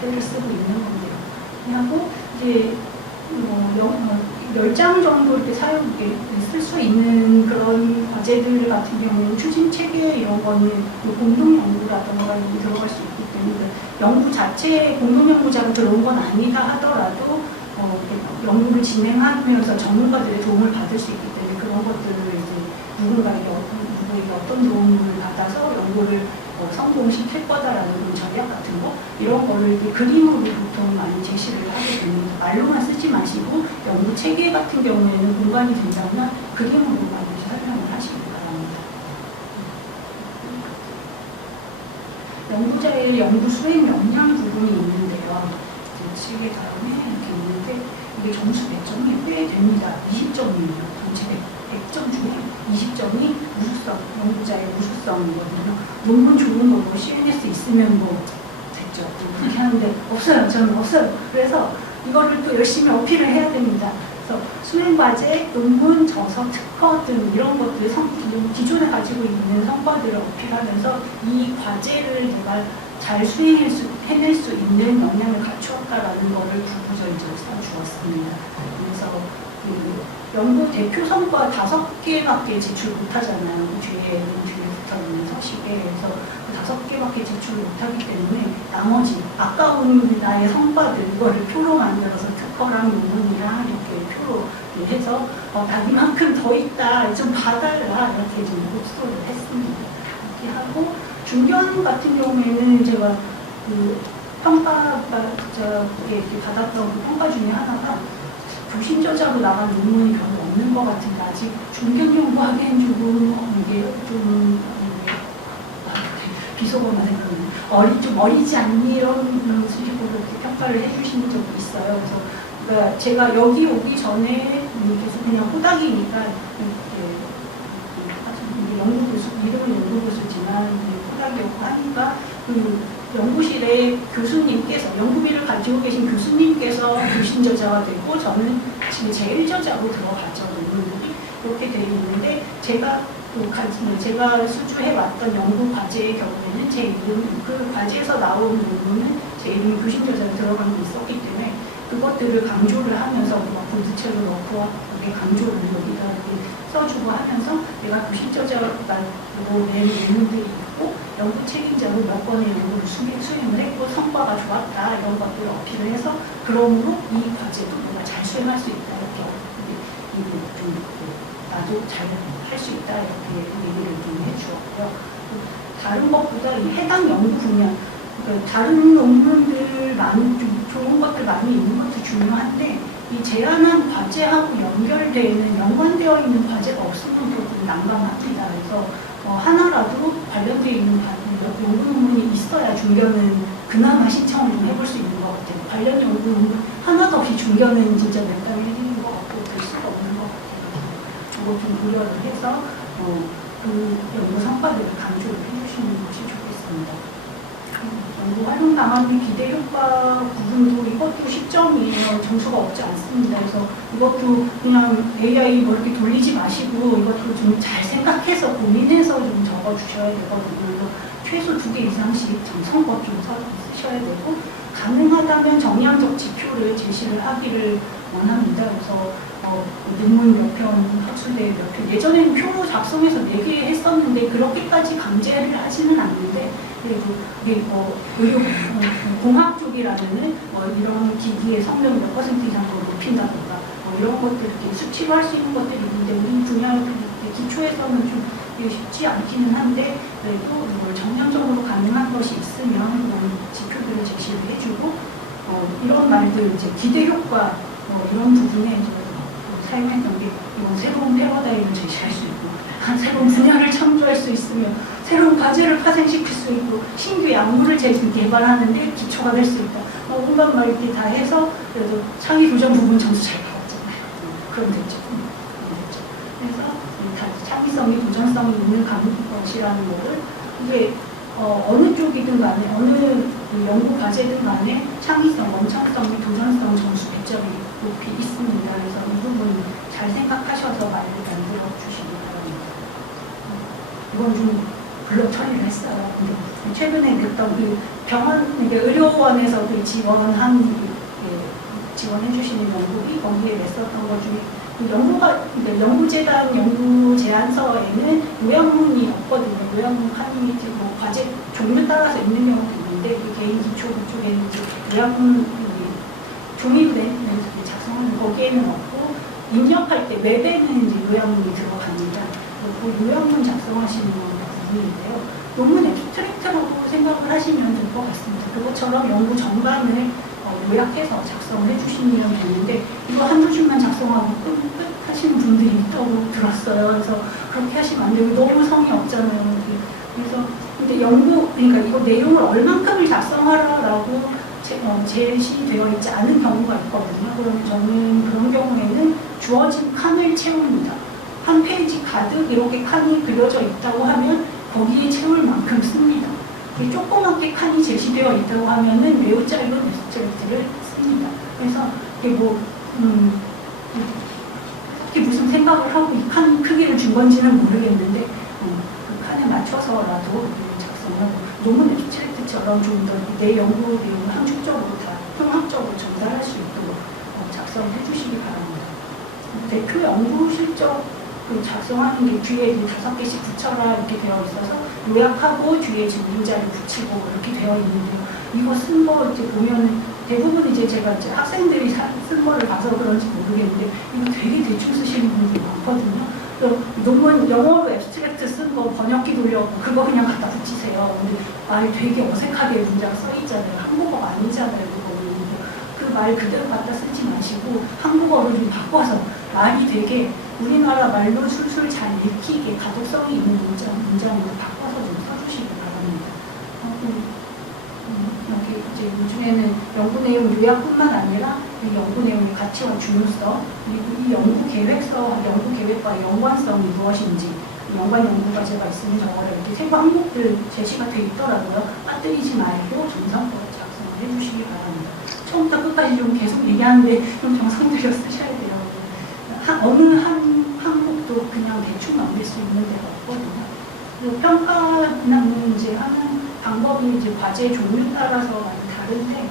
표를 쓰고 있는 건데요. 하고 이제 10장 정도 이렇게 쓸 수 있는 그런 과제들 같은 경우는 추진 체계 이런 거는 공동 연구라던가 여기 들어갈 수 있기 때문에 연구 자체에 공동 연구자가 들어온 건 아니다 하더라도 연구를 진행하면서 전문가들의 도움을 받을 수 있기 때문에 그런 것들을 이제 누군가에게 어떤 도움을 받아서 연구를 성공시킬 거다라는 전략 같은 거 이런 거를 그림으로 보통 많이 제시를 하게 됩니다. 말로만 쓰지 마시고 연구 체계 같은 경우에는 공간이 된다면 그림으로 많이 설명을 하시기 바랍니다. 연구자의 연구 수행 역량 부분이 있는데요. 책의 다음에 이렇게 있는데 이게 점수 몇 점이 꽤 됩니다. 20점이에요. 전체 100점 중에 20점이 우수성, 연구자의 우수성이거든요. 논문 좋은 거 CNS 있으면 됐죠. 그렇게 하는데 없어요. 저는 없어요. 그래서 이거를 또 열심히 어필을 해야 됩니다. 그래서 수행과제, 논문, 저서, 특허 등 이런 것들 기존에 가지고 있는 성과들을 어필하면서 이 과제를 내가 잘 해낼 수 있는 역량을 갖추었다라는 것을 구구절절 써주었습니다. 그래서 연구 대표 성과 5개밖에 제출 못하잖아요. 뒤에 붙어 있는 서식에. 그래서 5개밖에 제출 못하기 때문에 나머지 아까운 나의 성과들 이거를 표로 만들어서 특허랑 논문이랑 이렇게 표로 해서 나 이만큼 더 있다 좀 봐달라 이렇게 좀 호소를 했습니다. 이렇게 하고 중견 같은 경우에는 제가 평가가 이렇게 받았던 그 평가 중에 하나가 교신 저자로 나간 논문이 별로 없는 것 같은데 아직 중견 연구하기엔 이게 좀 비속어만 해보면 좀 어리지 않니 이런 식으로 평가를 해주신 적이 있어요. 그래서 그러니까 제가 여기 오기 전에 계속 그냥 호닥이니까 연구교수 이름은 연구교수지만 호닥이었고 하니까 연구실에 교수님께서 연구비를 가지고 계신 교수님께서 교신 저자가 되고 저는 지금 제1저자로 들어가죠. 논문들이 그렇게 되어 있는데 제가 또 제가 수주해왔던 연구 과제의 경우에는 제 이름, 그 과제에서 나온 논문은 제 이름이 교신 저자로 들어간 게 있었기 때문에 그것들을 강조를 하면서 막 본드체로 넣고 이렇게 강조를 여기다 이렇게 써주고 하면서 내가 교신 저자로 낸 논문들이 있고 연구 책임자로 몇 번의 연구를 수행을 했고 성과가 좋았다 이런 것들을 어필을 해서 그러므로 이 과제도 내가 잘 수행할 수 있다 이렇게 좀 나도 잘 할 수 있다 이렇게 얘기를 좀 해주었고요. 다른 것보다 이 해당 연구 분야 그러니까 다른 논문들 많은 좀 좋은 것들 많이 있는 것도 중요한데 이 제안한 과제하고 연결되는 연관되어 있는 과제가 없으면 조금 난감합니다. 그래서 하나라도 관련되어 있는 연구 논문이 있어야 중견은 그나마 신청을 좀 해볼 수 있는 것 같아요. 관련 연구 논문 하나도 없이 중견은 진짜 면담을 해드리는 것 같고 될 수가 없는 것 같아요. 그거 좀 고려를 해서 그 연구 성과들을 강조를 해주시는 것이 좋겠습니다. 연구 활용 당하는 기대 효과 부분도 이것도 10점이에요. 점수가 없지 않습니다. 그래서 이것도 그냥 AI 뭐 이렇게 돌리지 마시고 이것도 좀 잘 생각해서 고민해서 좀 적어주셔야 되거든요. 최소 2개 이상씩 정성껏 좀 쓰셔야 되고 가능하다면 정량적 지표를 제시를 하기를 원합니다. 그래서 논문 몇 편, 학술대 몇 편, 예전에는 표 작성해서 4개 했었는데 그렇게까지 강제를 하지는 않는데 그리고 의료 공학 쪽이라면은 이런 기기의 성능 몇 % 이상으로 높인다든가 이런 것들 이렇게 수치로 할 수 있는 것들이 있는데 우리 분야 기초에서는 좀 쉽지 않기는 한데 그래도 정량적으로 가능한 것이 있으면 그런 지표들을 제시를 해주고 이런 말들 이제 기대 효과 이런 부분에 사용했던 게 이건 새로운 패러다임을 제시할 수 있고 새로운 분야를 창조할 수 있으며 새로운 과제를 파생시킬 수 있고 신규 약물을 개발하는데 기초가 될 수 있다. 온갖 말 이렇게 다 해서 그래도 창의 도전 부분 점수 잘 받았잖아요. 그럼 됐죠. 그래서 창의성이 도전성이 있는 것이라는 거를 이게 어느 쪽이든 간에 어느 연구 과제든 간에 창의성, 원천성, 도전성 점수 100점이 높이 있습니다. 그래서 이 부분 잘 생각하셔서 말을 만들어 주시기 바랍니다. 이건 좀 블록 처리를 했어요. 근데 최근에 됐던 그 병원, 의료원에서 그 지원해 주시는 연구비 거기에 냈었던 것 중에 연구재단 연구제안서에는 요약문이 없거든요. 요약문 칸이 뭐 과제 종류 따라서 있는 경우도 있는데 그 개인 기초 그쪽에는 요약문 종이로 작성하는 거기에는 없고 입력할 때 웹에는 이제 요약문이 들어갑니다. 그 요약문 작성하시는 부분인데요. 논문 앱스트랙트라고 생각을 하시면 될 것 같습니다. 그것처럼 연구 전반을 요약해서 작성을 해주시면 되는데 이거 한두 줄만 작성하고 끝 하시는 분들이 있다고 들었어요. 그래서 그렇게 하시면 안 돼요. 너무 성의 없잖아요. 그래서 근데 그러니까 이거 내용을 얼만큼을 작성하라라고 제시되어 있지 않은 경우가 있거든요. 그러면 저는 그런 경우에는 주어진 칸을 채웁니다. 한 페이지 가득 이렇게 칸이 그려져 있다고 하면 거기에 채울 만큼 씁니다. 조그맣게 칸이 제시되어 있다고 하면은 매우 짧은 앱스트랙트를 씁니다. 그래서 이게 이게 무슨 생각을 하고 이 칸 크기를 준 건지는 모르겠는데 그 칸에 맞춰서라도 작성하고 논문 앱스트랙트처럼 좀 더 내 연구 내용을 함축적으로 다 통합적으로 전달할 수 있도록 작성해 주시기 바랍니다. 대표 연구 실적 작성하는 게 뒤에 5개씩 붙여라 이렇게 되어 있어서 요약하고 뒤에 문자를 붙이고 이렇게 되어 있는데요. 이거 쓴 거 이제 보면 대부분 제가 학생들이 쓴 거를 봐서 그런지 모르겠는데 이거 되게 대충 쓰시는 분들이 많거든요. 논문 영어로 앱스트랙트 쓴 거 번역기 돌려고 그거 그냥 갖다 붙이세요. 근데 말이 되게 어색하게 문장 써 있잖아요. 한국어가 아니잖아요. 그 말 그대로 갖다 쓰지 마시고 한국어로 좀 바꿔서 말이 되게 우리나라 말로 술술 잘 읽히게 가독성이 있는 문장으로 바꿔서 좀 써주시기 바랍니다. 여기 이제 요즘에는 연구 내용 요약뿐만 아니라 이 연구 내용의 가치와 중요성 그리고 이 연구 계획서, 연구 계획과 연관성이 무엇인지 연관 연구 과제가 있으면 저거를 이렇게 세부 항목들 제시가 돼 있더라고요. 빠뜨리지 말고 정성껏 작성을 해주시기 바랍니다. 처음부터 끝까지 좀 계속 얘기하는데 좀 정성 들여 쓰셔야 돼요. 어느 한 항목 것도 그냥 대충 넘길 수 있는 데가 없거든요. 그리고 평가는 이제 하는 방법이 이제 과제 종류 따라서 많이 다른데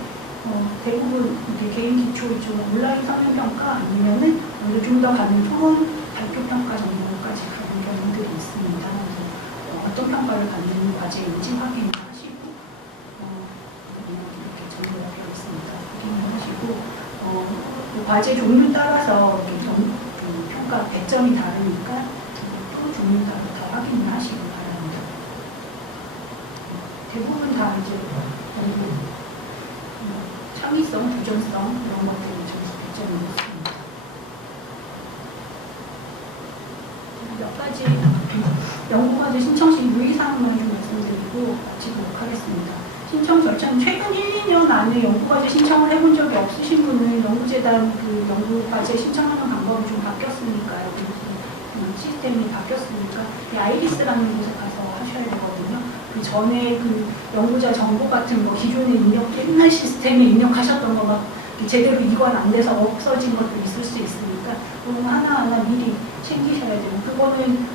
대부분 이렇게 개인 기초 좀 온라인 성능 평가 아니면은 좀 더 가는 토론 발표 평가 정도까지 가는 경우들이 있습니다. 어떤 평가를 받는 과제인지 확인을 하시고 이렇게 정리하고 있습니다. 확인을 하시고 그 과제 종류 따라서 평가 배점이 다르니까 또 종류 따라 더 확인을 하시기 바랍니다. 대부분 다 이제 창의성, 도전성 이런 것들이 점수 배점이 있습니다. 몇 가지 연구과제 신청식 유의사항만 좀 말씀드리고 마치도록 하겠습니다. 신청 절차는 최근 1, 2년 안에 연구과제 신청을 해본 적이 없으신 분은 연구재단 그 연구과제 신청하는 방법이 좀 바뀌었으니까요. 시스템이 바뀌었으니까 이 아이리스라는 곳에 가서 하셔야 되거든요. 그 전에 그 연구자 정보 같은 거 기존에 옛날 시스템에 입력하셨던 거 막 제대로 이관 안 돼서 없어진 것도 있을 수 있으니까 그거 하나하나 미리 챙기셔야 되고 그거는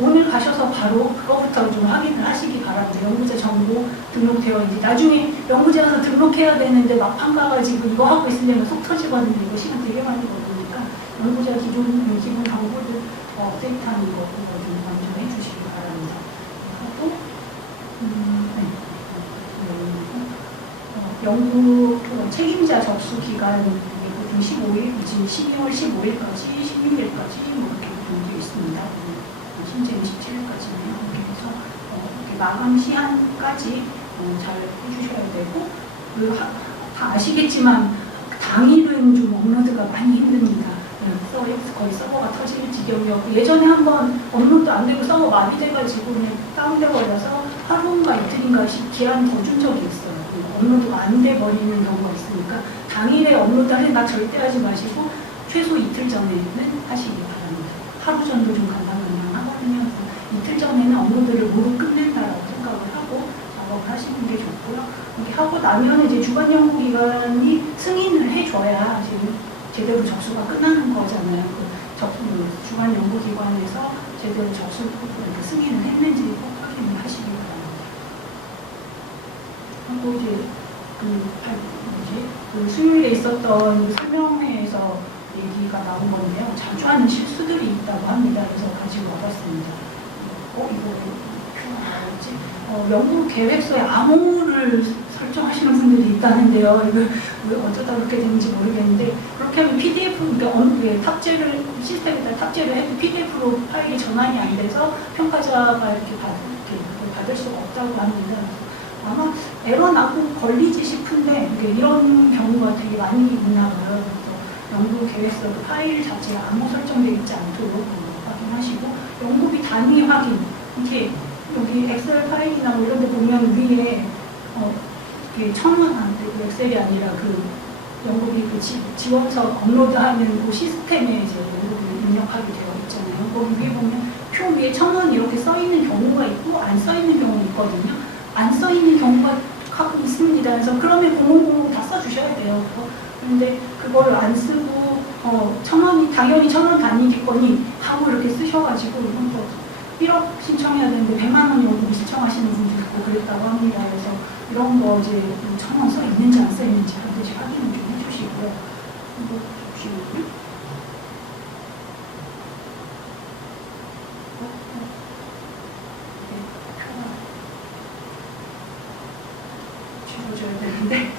오늘 가셔서 바로 그거부터 좀 확인을 하시기 바랍니다. 연구자 정보 등록되어 이제 나중에 연구자 가서 등록해야 되는데 막판 가가지고 이거 하고 있으면 속 터지거든요. 이거 시간 되게 많이 걸리니까 연구자 기본 정보들 업데이트하는 거 그거 좀 먼저 해주시기 바랍니다. 하고 연구 책임자 접수 기간 보통 15일, 지금 12월 15일까지, 16일까지 이렇게 되어 있습니다. 신제는 17일까지네요. 그래서 이렇게 마감 시한까지 잘 해주셔야 되고 그리고 다 아시겠지만 당일은 좀 업로드가 많이 힘듭니다. 거의 서버가 터질 지경이었고 예전에 한번 업로드 안 되고 서버 마비돼가지고 그냥 다운돼버려서 하루인가 이틀인가 기한 더 준 적이 있어요. 업로드가 안 돼버리는 경우가 있으니까 당일에 업로드를 나 절대 하지 마시고 최소 이틀 전에는 하시기 바랍니다. 하루 전도 좀 간당간당하거든요. 이틀 전에는 업로드를 모두 끝낸다라고 생각을 하고 작업을 하시는 게 좋고요. 이렇게 하고 나면 이제 주간 연구 기관이 승인을 해줘야 지금 제대로 접수가 끝나는 거잖아요. 주간 연구기관에서 제대로 접수 승인을 했는지 꼭 확인을 하시기 바랍니다. 그리고 이제 그 수요일에 있었던 설명회에서 얘기가 나온 건데요. 자주 하는 실수들이 있다고 합니다. 그래서 가지고 와봤습니다. 이거 뭐였지? 연구 계획서에 암호를 설정하시는 분들이 있다는데요. 이거 왜 어쩌다 그렇게 되는지 모르겠는데 그렇게 하면 PDF 그러니까 탑재를 시스템에다 탑재를 해도 PDF로 파일이 전환이 안 돼서 평가자가 이렇게 받을 수가 없다고 합니다. 아마 에러 나고 걸리지 싶은데 이런 경우가 되게 많이 있나 봐요. 연구 계획서도 파일 자체에 암호 설정되어 있지 않도록 확인하시고 연구비 단위 확인 이렇게 여기 엑셀 파일이나 뭐 이런 데 보면 위에 이게 1,000원 엑셀이 아니라 그 연구비 그 지원서 업로드하는 그 시스템에 이제 연구비를 입력하게 되어 있잖아요. 거기 위에 보면 표 위에 1,000원 이렇게 써 있는 경우가 있고 안 써 있는 경우가 있거든요. 안 써 있는 경우가 있습니다. 그래서 그러면 000 다 써주셔야 돼요. 그런데 그거를 안 쓰고 1,000원이 당연히 1,000원 단위겠거니 하고 이렇게 쓰셔가지고 이건 또 1억 신청해야 되는데 100만 원 연구비 신청하시는 분도 있고 그랬다고 합니다. 그래서 이런 거 이제 1,000원 써 있는지 안 써 있는지 반드시 확인을 좀 해주시고요. 이거 잠시만요. 지워줘야 되는데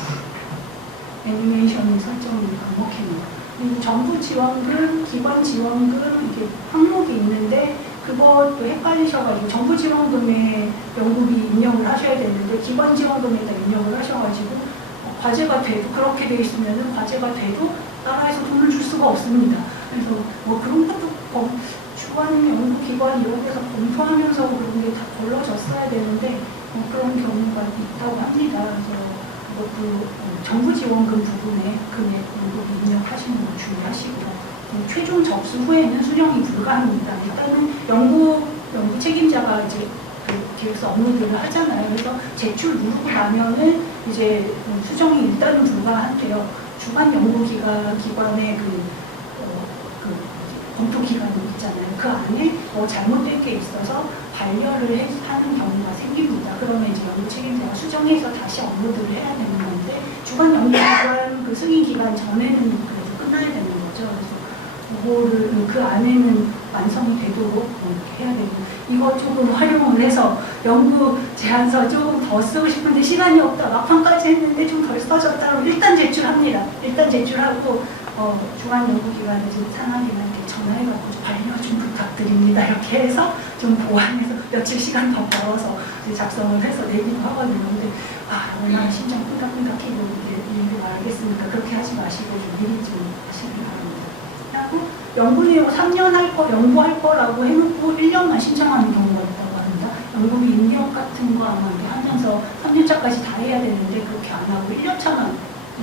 애니메이션 설정이 안 먹히네요. 그리고 정부 지원금, 기관 지원금 이게 항목이 있는데 그것도 헷갈리셔가지고 정부 지원금에 연구비 입력을 하셔야 되는데 기관 지원금에다 입력을 하셔가지고 과제가 돼도 그렇게 돼 있으면은 과제가 돼도 나라에서 돈을 줄 수가 없습니다. 그래서 뭐 그런 것도 주관 연구기관 이런 데서 검토하면서 그런 게 다 걸러졌어야 되는데 그런 경우가 있다고 합니다. 그래서 그것도 정부 지원금 부분에 금액 연구비 입력하시는 거 주의하시고요. 최종 접수 후에는 수령이 불가합니다. 일단은 연구 책임자가 이제 그 기획서 업로드를 하잖아요. 그래서 제출 누르고 나면은 이제 수정이 일단은 불가한데요. 주간 연구기관의 검토 기간이 있잖아요. 그 안에 뭐 잘못된 게 있어서 반려를 하는 경우가 생깁니다. 그러면 이제 연구 책임자가 수정해서 다시 업로드를 해야 되는 건데 주관 연구 기간 그 승인 기간 전에는 그래도 끝나야 되는 거죠. 그래서 그거를 그 안에는 완성이 되도록 이렇게 해야 되고 이거 조금 활용을 해서 연구 제안서 조금 더 쓰고 싶은데 시간이 없다 막판까지 했는데 좀 덜 써졌다 그러면 일단 제출합니다. 일단 제출하고 주관 연구기관에 산하님한테 전화해갖고 반려 좀 부탁드립니다. 이렇게 해서 좀 보완해서 며칠 시간 더 벌어서 이제 작성을 해서 내기도 하거든요. 근데 얼마나 심장 끈적끈적해도 이게 말하겠습니까? 그렇게 하지 마시고 좀 미리 좀 하시기 바랍니다. 하고 연구 내용 3년 할 거, 연구할 거라고 해놓고 1년만 신청하는 경우가 있다고 합니다. 연구비 인력 같은 거 아마 이렇게 하면서 3년차까지 다 해야 되는데 그렇게 안 하고 1년차만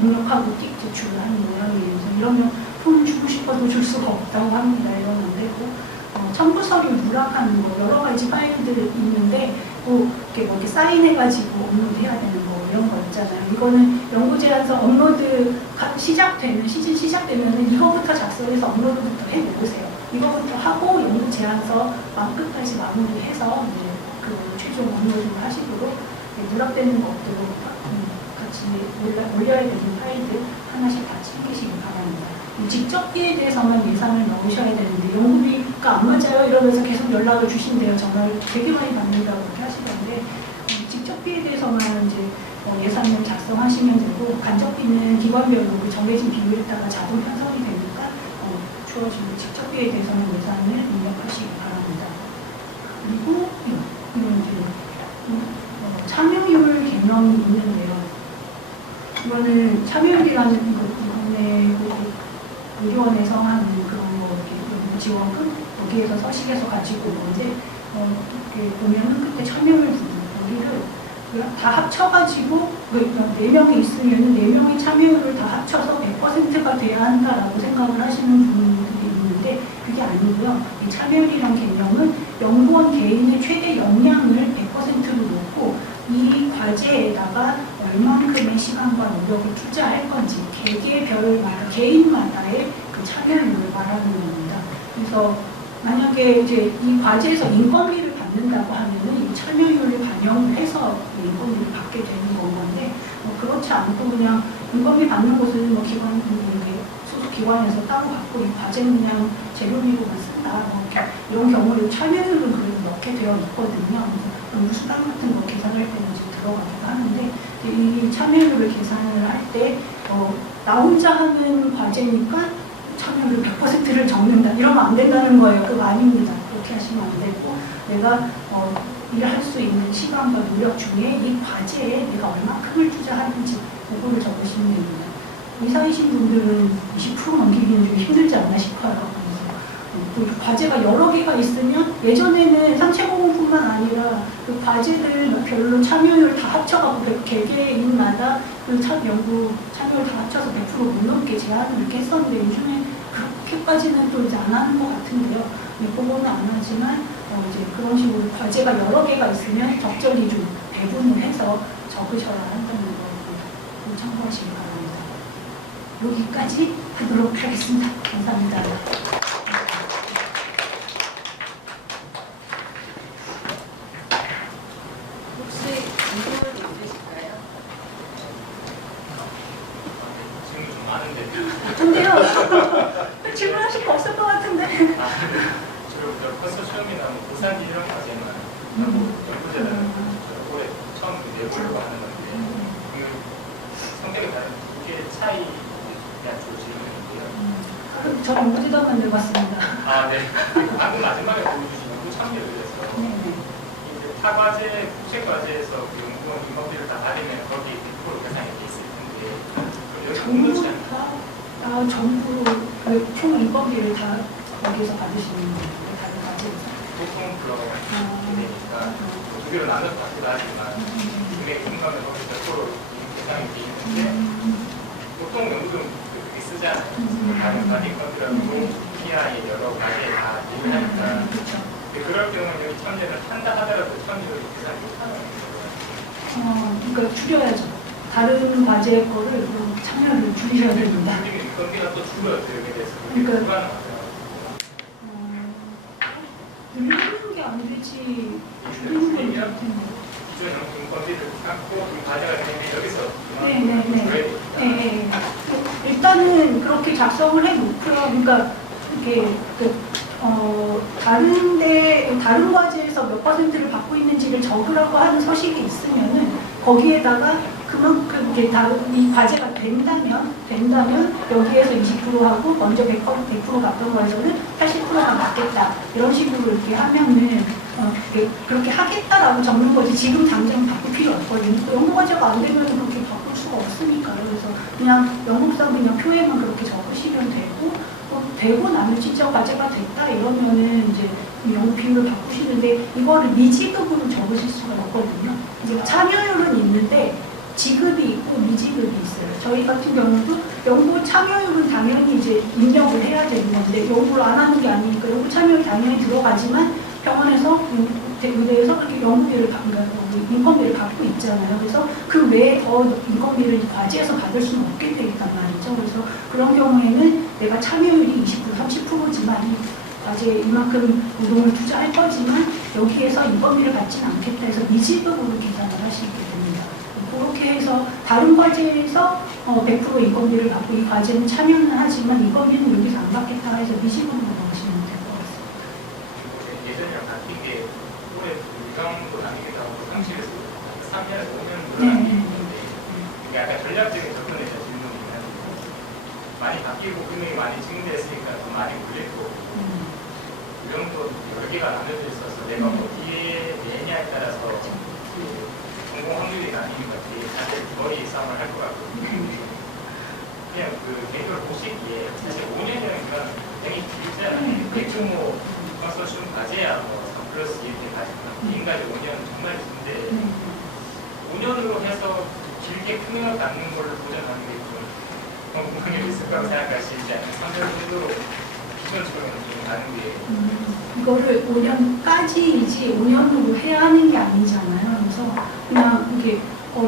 능력하고 띡 제출을 하는 모양이에요. 그래서 이러면 돈을 주고 싶어도 줄 수가 없다고 합니다. 이러면 안 되고 첨부 서류 누락하는 거 여러 가지 파일들이 있는데 이렇게 사인해가지고 업로드해야 되는 거 이런 거 있잖아요. 이거는 연구 제안서 업로드 시즌 시작되면은 이거부터 작성해서 업로드부터 해놓으세요. 이거부터 하고 연구 제안서 끝까지 마무리해서 이제 그 최종 업로드를 하시도록 누락되는 거 없도록 같이 올려야 되는 파일들 하나씩 다 챙기시기 바랍니다. 직접비에 대해서만 예산을 넣으셔야 되는데 연구비가 안 맞아요 이러면서 계속 연락을 주신대요. 전화를 되게 많이 받는다고 그렇게 하시던데 직접비에 대해서만 이제 예산을 작성하시면 되고 간접비는 기관별로 그 정해진 비율에다가 자동 편성이 되니까 주어지는 직접비에 대해서는 예산을 입력하시기 바랍니다. 그리고 이건 이제 참여율 개념이 있는데요. 이거는 참여율이라는 이번에 의료원에서 하는 그런 거 지원금 여기에서 서식에서 가지고 오는데 이렇게 보면은 그때 참여율 부분 여기를 다 합쳐가지고 4명이 있으면 4명의 참여율을 다 합쳐서 100%가 돼야 한다라고 생각을 하시는 분들이 있는데 그게 아니고요. 이 참여율이란 개념은 연구원 개인의 최대 역량을 100%로 놓고 이 과제에다가 얼만큼의 시간과 노력을 투자할 건지 개개별마다 개인마다의 그 참여율을 말하는 겁니다. 그래서 만약에 이제 이 과제에서 인건비를 받는다고 하면은 이 참여율을 반영을 해서 인건비를 받게 되는 건데 그렇지 않고 그냥 인건비 받는 곳은 기관 소속 기관에서 따로 받고 이 과제는 그냥 재료비로만 쓴다 이런 경우에 참여율은 그래도 넣게 되어 있거든요. 수당 같은 거 계산할 때는 지금 들어가기도 하는데 이 참여율을 계산을 할 때 나 혼자 하는 과제니까 참여율 100%를 적는다 이러면 안 된다는 거예요. 그거 아닙니다. 그렇게 하시면 안 되고 내가 일할 수 있는 시간과 노력 중에 이 과제에 내가 얼마큼을 투자하는지 그거를 적으시면 됩니다. 이사이신 분들은 20% 넘기기는 좀 힘들지 않나 싶어요. 그 과제가 여러 개가 있으면 예전에는 상체 공부뿐만 아니라 그 과제들 별로 참여율 다 합쳐가지고 개개인마다 그 연구 참여율 다 합쳐서 100% 못 넘게 제한을 이렇게 했었는데 요즘에 그렇게까지는 또 이제 안 하는 것 같은데요. 그거는 안 하지만 이제 그런 식으로 과제가 여러 개가 있으면 적절히 좀 배분을 해서 적으셔야 한다는 거 참고하시기 바랍니다. 여기까지 하도록 하겠습니다. 감사합니다. 근데요, 질문하실 거 없을 것 같은데. 주로 커서 시험이나 고산기 이런 과제만 하고 연구자는 올해 처음 내보려고 하는 건데 그 성격이 다른 두 개의 차이에 대한 주로 질문인데요. 저 연구지도만 내봤습니다. 네. 방금 마지막에 보여주신 연구 참여에 대해서 이제 타 과제, 국책 과제에서 그 연구원 인건비를 다 받으면 거기 100% 계산이 돼 있을 텐데 전부 다 전부 총 인건비를 다 거기서 받으시는 거예요. 다른 과제에서. 보통 그렇게 되니까 두 개로 나눌 것 같기도 하지만 그게 인건비 거기 100% 계산이 돼 있는데 보통 연구금 그렇게 쓰잖아요. 다른 인건비라고 PI 여러 가지에 다 얘기를 하니까 그럴 경우는 여기 참여를 한다 하더라도 참여를 계산 못하는 거예요. 그러니까 줄여야죠. 다른 과제 거를 참여를 줄이셔야 됩니다. 인건비가 또 줄어요. 이렇게 돼서 그러니까 불가능하더라고요. 같이 줄이는 건 줄이면 좋겠네요. 기존 인건비를 갖고 이 과제가 되는데 여기서 네. 일단은 그렇게 작성을 해놓고요. 그러니까 이렇게 다른 과제에서 몇 %를 받고 있는지를 적으라고 하는 서식이 있으면은 거기에다가 그만큼 이렇게 이 과제가 된다면 여기에서 20%하고 먼저 100% 받던 거에서는 80%가 맞겠다 이런 식으로 이렇게 하면은 그렇게 하겠다라고 적는 거지 지금 당장 바꿀 필요 없거든요. 연구 과제가 안 되면 그렇게 바꿀 수가 없으니까요. 그래서 그냥 연구상 그냥 표에만 그렇게 적으시면 되고 나면 진짜 과제가 됐다 이러면은 이제 연구 비율을 바꾸시는데 이거를 미지급으로 적으실 수가 없거든요. 이제 참여율은 있는데 지급이 있고 미지급이 있어요. 저희 같은 경우도 연구 참여율은 당연히 이제 인정을 해야 되는 건데 연구를 안 하는 게 아니니까 연구 참여율 당연히 들어가지만 병원에서 의대에서 그렇게 연구비를 인건비를 받고 있잖아요. 그래서 그 외에 더 인건비를 과제에서 받을 수는 없게 돼 있단 말이죠. 그래서 그런 경우에는 내가 참여율이 20% 30%지만 이 과제에 이만큼 노동을 투자할 거지만 여기에서 인건비를 받지는 않겠다 해서 미지급으로 계산을 하시게 됩니다. 그렇게 해서 다른 과제에서 100% 인건비를 받고 이 과제는 참여는 하지만 인건비는 여기서 안 받겠다 해서 미지급으로 넣으시면 될 것 같습니다. 예전이랑 바뀐 게 올해 유형도 나뉘기도 하고 30에서 3년에서 5년으로 네. 나뉘는데 이게 약간 전략적인 접근에 대한 질문이긴 한데 많이 바뀌고 금액이 많이 증대했으니까 더 많이 물리고 유형도 여러 개가 나눠져 있어서 내가 어디에 내냐에 따라서 성공 확률이 나뉘는 것이 사실 머리 싸움을 할 것 같거든요. 그냥 그 개교를 보시기에 사실 5년이면 굉장히 길잖아요. 대규모 컨소시엄 과제야 뭐 3 플러스 1 이렇게 가지고 지금까지 5년 정말 긴데 5년으로 해서 길게 평형을 갖는 걸로 도전하는 게 좀 공공이 있을 거라고 생각하시지 않나요? 3년 정도로 기존처럼 좀 가는 게 이거를 5년까지이지 5년으로 해야 하는 게 아니잖아요. 그래서 그냥 이게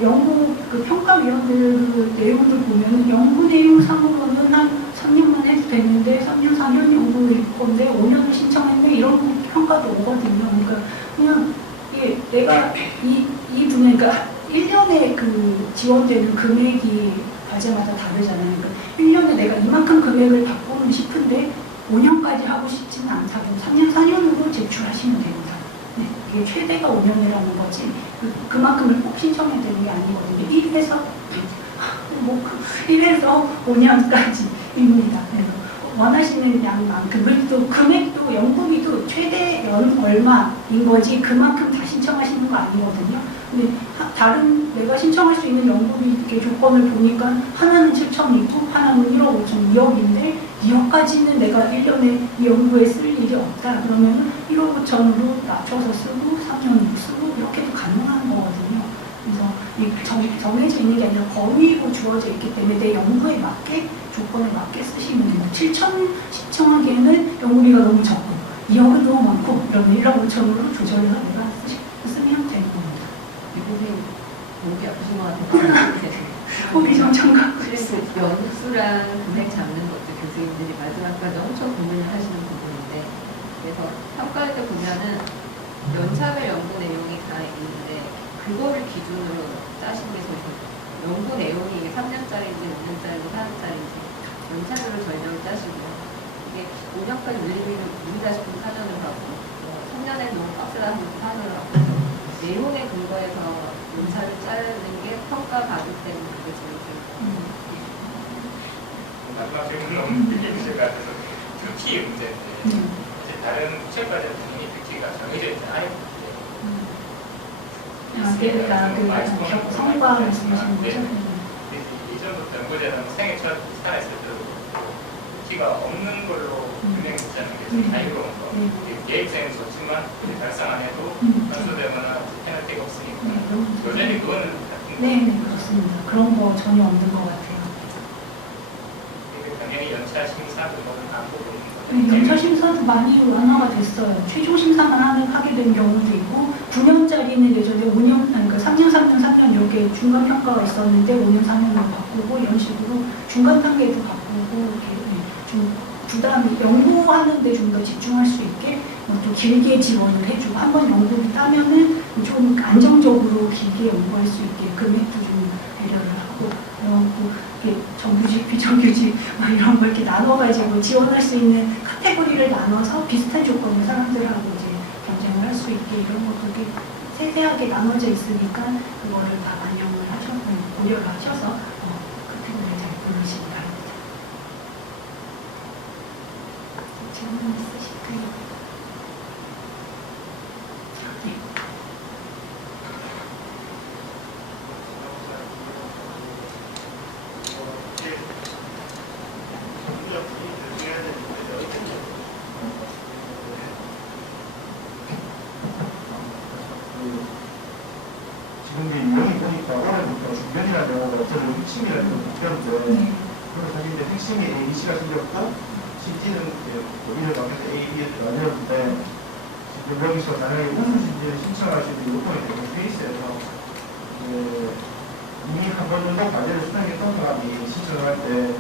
연구 그 평가위원들 그 내용들 보면 연구 내용상으로는 한 3년만 해도 되는데 3년 4년 연구일 건데 5년을 신청했네 이런 평가도 오거든요. 그러니까 그냥 이게 내가 이 분야 그러니까 1년에 그 지원되는 금액이 과제마다 다르잖아요. 그러니까 1년에 내가 이만큼 금액을 받고는 싶은데 5년까지 하고 싶지는 않다고 3년 4년으로 제출하시면 됩니다. 네, 이게 최대가 5년이라는 거지 그만큼을 꼭 신청해야 되는 게 아니거든요. 1에서 5년까지입니다. 원하시는 양만큼 그리고 또 금액도 연구비도 최대 얼마인 거지 그만큼 다 신청하시는 거 아니거든요. 근데 다른 내가 신청할 수 있는 연구비 이렇게 조건을 보니까 하나는 7천이고 하나는 1억 5천 2억인데 2억까지는 내가 1년에 이 연구에 쓸 일이 없다. 그러면 1억 5천으로 낮춰서 쓰고 3년 쓰고 이렇게도 가능한 거거든요. 그래서 정해져 있는 게 아니라 거의로 주어져 있기 때문에 내 연구에 맞게 조건에 맞게 쓰시면 됩니다. 7천 신청하기에는 연구비가 너무 적고 2억은 너무 많고 이러면 1억 5천으로 조절해서 내가 쓰면 되는 겁니다. 선생님 목이 아프신 것 같아서 목이 점점 갖고 그래서 연수랑 금액 잡는 것도 교수님들이 마지막까지 엄청 고민을 하시는 부분인데 그래서 평가할 때 보면은 연차별 연구 내용이 다 있는데 그거를 기준으로 짜시는 게 좋고 연구 내용이 3년짜리인지 5년짜리인지 4년짜리인지 연차별로 전형을 짜시고 이게 5년까지 물리다 싶으면 사전을 하고 3년에 너무 빡세다 하면 사전을 하고 내용에 근거해서 연차를 짜는 게 평가 받을 때는 그게 제일 마지막 질문 너무 길게 주실 것 같아서 특히 문제인데 이제 다른 국책과제 당연히 특히가 정해져 있잖아요. 그러니까 그 성과 말씀하시는 거죠? 예전부터 연구자는 생애 첫 살아있을 때도 특히가 없는 걸로 은행 묻자는 게 자유로운 거. 계획생은 좋지만 달성 안 해도 단수되거나 페널티가 없으니까 여전히 그거는 네, 그렇습니다. 그런 거 전혀 없는 것 같아요. 당연히 연차 심사도 안 보고 연차 심사도 많이 완화가 됐어요. 최종 심사만 하게 된 경우도 있고 9년짜리는 예전에 5년, 그러니까 3년, 3년, 3년 이렇게 중간 평가가 있었는데 5년, 4년으로 바꾸고 이런 식으로 중간 단계도 바꾸고 이렇게 좀 부담이 연구하는데 좀 더 집중할 수 있게 또 길게 지원을 해주고 한 번 연구를 따면은 좀 안정적으로 길게 연구할 수 있게 금액도 좀 배려를 하고 이렇게 정규직, 비정규직 막 이런 걸 이렇게 나눠가지고 지원할 수 있는 카테고리를 나눠서 비슷한 조건의 사람들하고 이제 경쟁을 할 수 있게 이런 것도 이렇게 세세하게 나눠져 있으니까 그거를 다 반영을 하셔서 고려를 하셔서 카테고리를 잘 고르시기 바랍니다. 질문 있으실까요? 네. 지금 이제 유형이 보니까 오늘부터 중견이라는 영어가 저는 핵심이라는 걸 느꼈는데 네. 그래서 사실 이제 핵심이 ABC가 생겼고 CG는 고민을 가면서 A, B에 나뉘었는데 지금 여기서 만약에 우수신지를 신청할 수 있는 요건이 되게 페이스에서 이미 한 번 정도 과제를 수행했던 사람이 신청을 할 때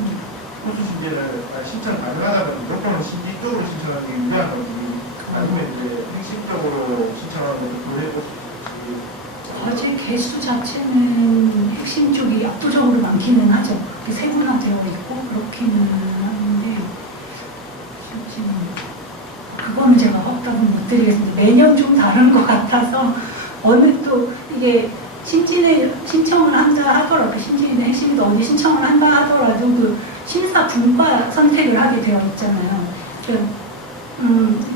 우수신지를 신청 가능하다면 요건은 신지 쪽으로 신청하는 게 유리한 건지 아니면 이제 핵심적으로 신청하는 게 도래해 과제 개수 자체는 핵심 쪽이 압도적으로 많기는 하죠. 세분화되어 있고 그렇기는 하는데 실제는 그거는 제가 확답은 못 드리겠습니다. 매년 좀 다른 것 같아서 어느 또 이게 신진에 신청을 한다 하더라도 신진의 핵심도 어디 신청을 한다 하더라도 그 심사 분과 선택을 하게 되어 있잖아요.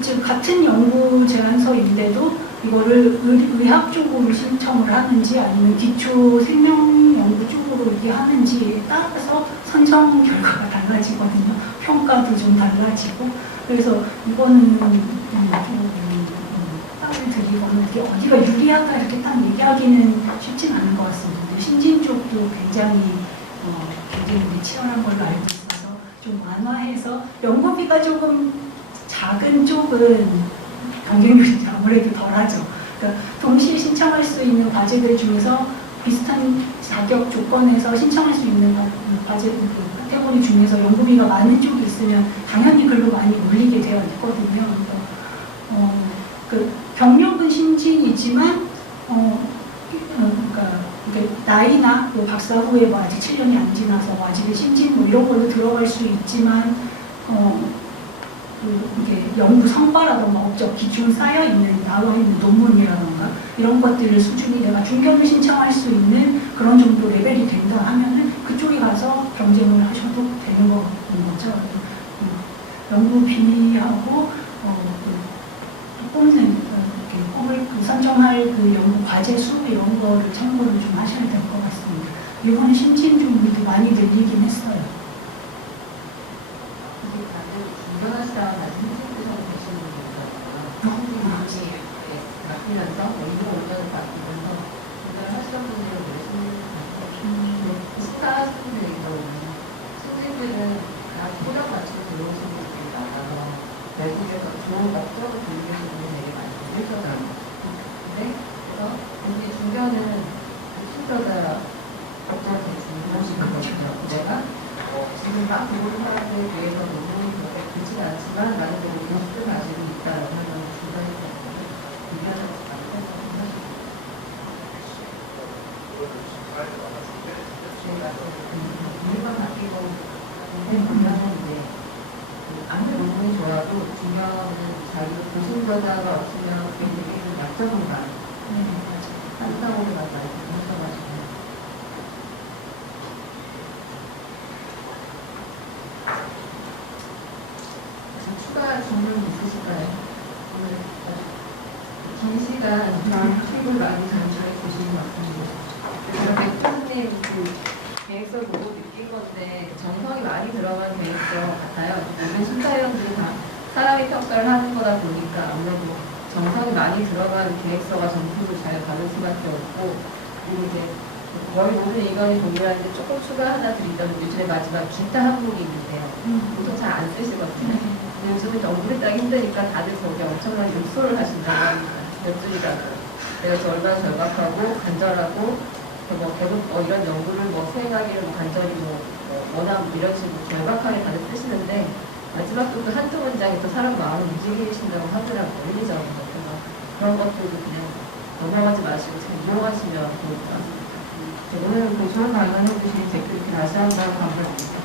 즉 같은 연구 제안서인데도 이거를 의학 쪽으로 신청을 하는지 아니면 기초 생명 연구 쪽으로 이렇게 하는지에 따라서 선정 결과가 달라지거든요. 평가도 좀 달라지고 그래서 이거는 답을 드리거나 이렇게 어디가 유리하다 이렇게 딱 얘기하기는 쉽진 않은 것 같습니다. 신진 쪽도 굉장히 치열한 걸로 알고 있어서 좀 완화해서 연구비가 조금 작은 쪽은 경쟁률이 아무래도 덜하죠. 그러니까 동시에 신청할 수 있는 과제들 중에서 비슷한 자격 조건에서 신청할 수 있는 과제 카테고리 중에서 연구비가 많은 쪽이 있으면 당연히 글로 많이 올리게 되어 있거든요. 그 경력은 신진이지만 그러니까 이게 나이나 뭐 박사 후에 뭐 아직 7년이 안 지나서 뭐 아직 신진 뭐 이런 걸로 들어갈 수 있지만 이게 연구 성과라던가 업적 기준 쌓여 있는 나와 있는 논문이라던가 이런 것들을 수준이 내가 중견을 신청할 수 있는 그런 정도 레벨이 된다 하면은 그쪽에 가서 경쟁을 하셔도 되는 거죠. 연구비하고 뽑는 뽑을 선정할 그 연구 과제 수 이런 거를 참고를 좀 하셔야 될 것 같습니다. 이번에 신진 준비도 많이 늘리긴 했어요. 중견하시다가 다시 신진부서로 계시는 분들이거든요. 신진이 바뀌면서 연구 5년을 바뀌면서 중견하시던 분들은 열심히 스타 분들이거든요. 신진들은 다 소량 맞추고 들어오시는 분들이 많아서 외국에서 좋은 업적을 들리는 분들이 되게 많이 계시더라고요. 근데 그래서 우리 중견은 신자가 업적을 들어오시는 거거든요. 내가 지금 막 들어오는 사람들에 대해서 논문이 그렇게 길지 않지만 나는 되게 고집을 가지고 있다라고 하는 중간이 있거든요. 의견을 일반 바뀌고 보면은 이제 아무리 논문이 좋아도 중요한 자기 고심저자가 없으면 그게 되게 좀 약점이 많아요. 한상으로 많이 하셔가지고. 추가 질문 있으실까요? 오늘 긴 시간 책을 많이 전시해 주신 것 같습니다. 그런데 교수님 계획서 보고 느낀 건데 정성이 많이 들어간 계획서 같아요. 모든 심사위원들이 다 사람이 평가를 하는 거다 보니까 아무래도 정성이 많이 들어간 계획서가 점수를 잘 받을 수밖에 없고 그리고 이제 거의 모든 의견이 동일한데 조금 추가 하나 드린다면 요즘에 마지막 기타 항목이 있는데요. 보통 잘 안 쓰시거든요. 요즘은 정부를 따기 힘드니까 다들 저게 엄청난 욕설을 하신다고 합니다. 몇 줄이라도. 내가 저 얼마나 절박하고 간절하고 이런 연구를 수행하기를 간절히 원하고 이런 식으로 절박하게 다들 쓰시는데 마지막 부분 한두 문장에서 사람 마음을 움직이신다고 하더라고요. 1, 2장. 그래서 그런 것들도 그냥 넘어가지 마시고 잘 이용하시면 좋을 것 같습니다. 오늘 그 좋은 강연 해주신 댓글 다시 한번 감사드립니다.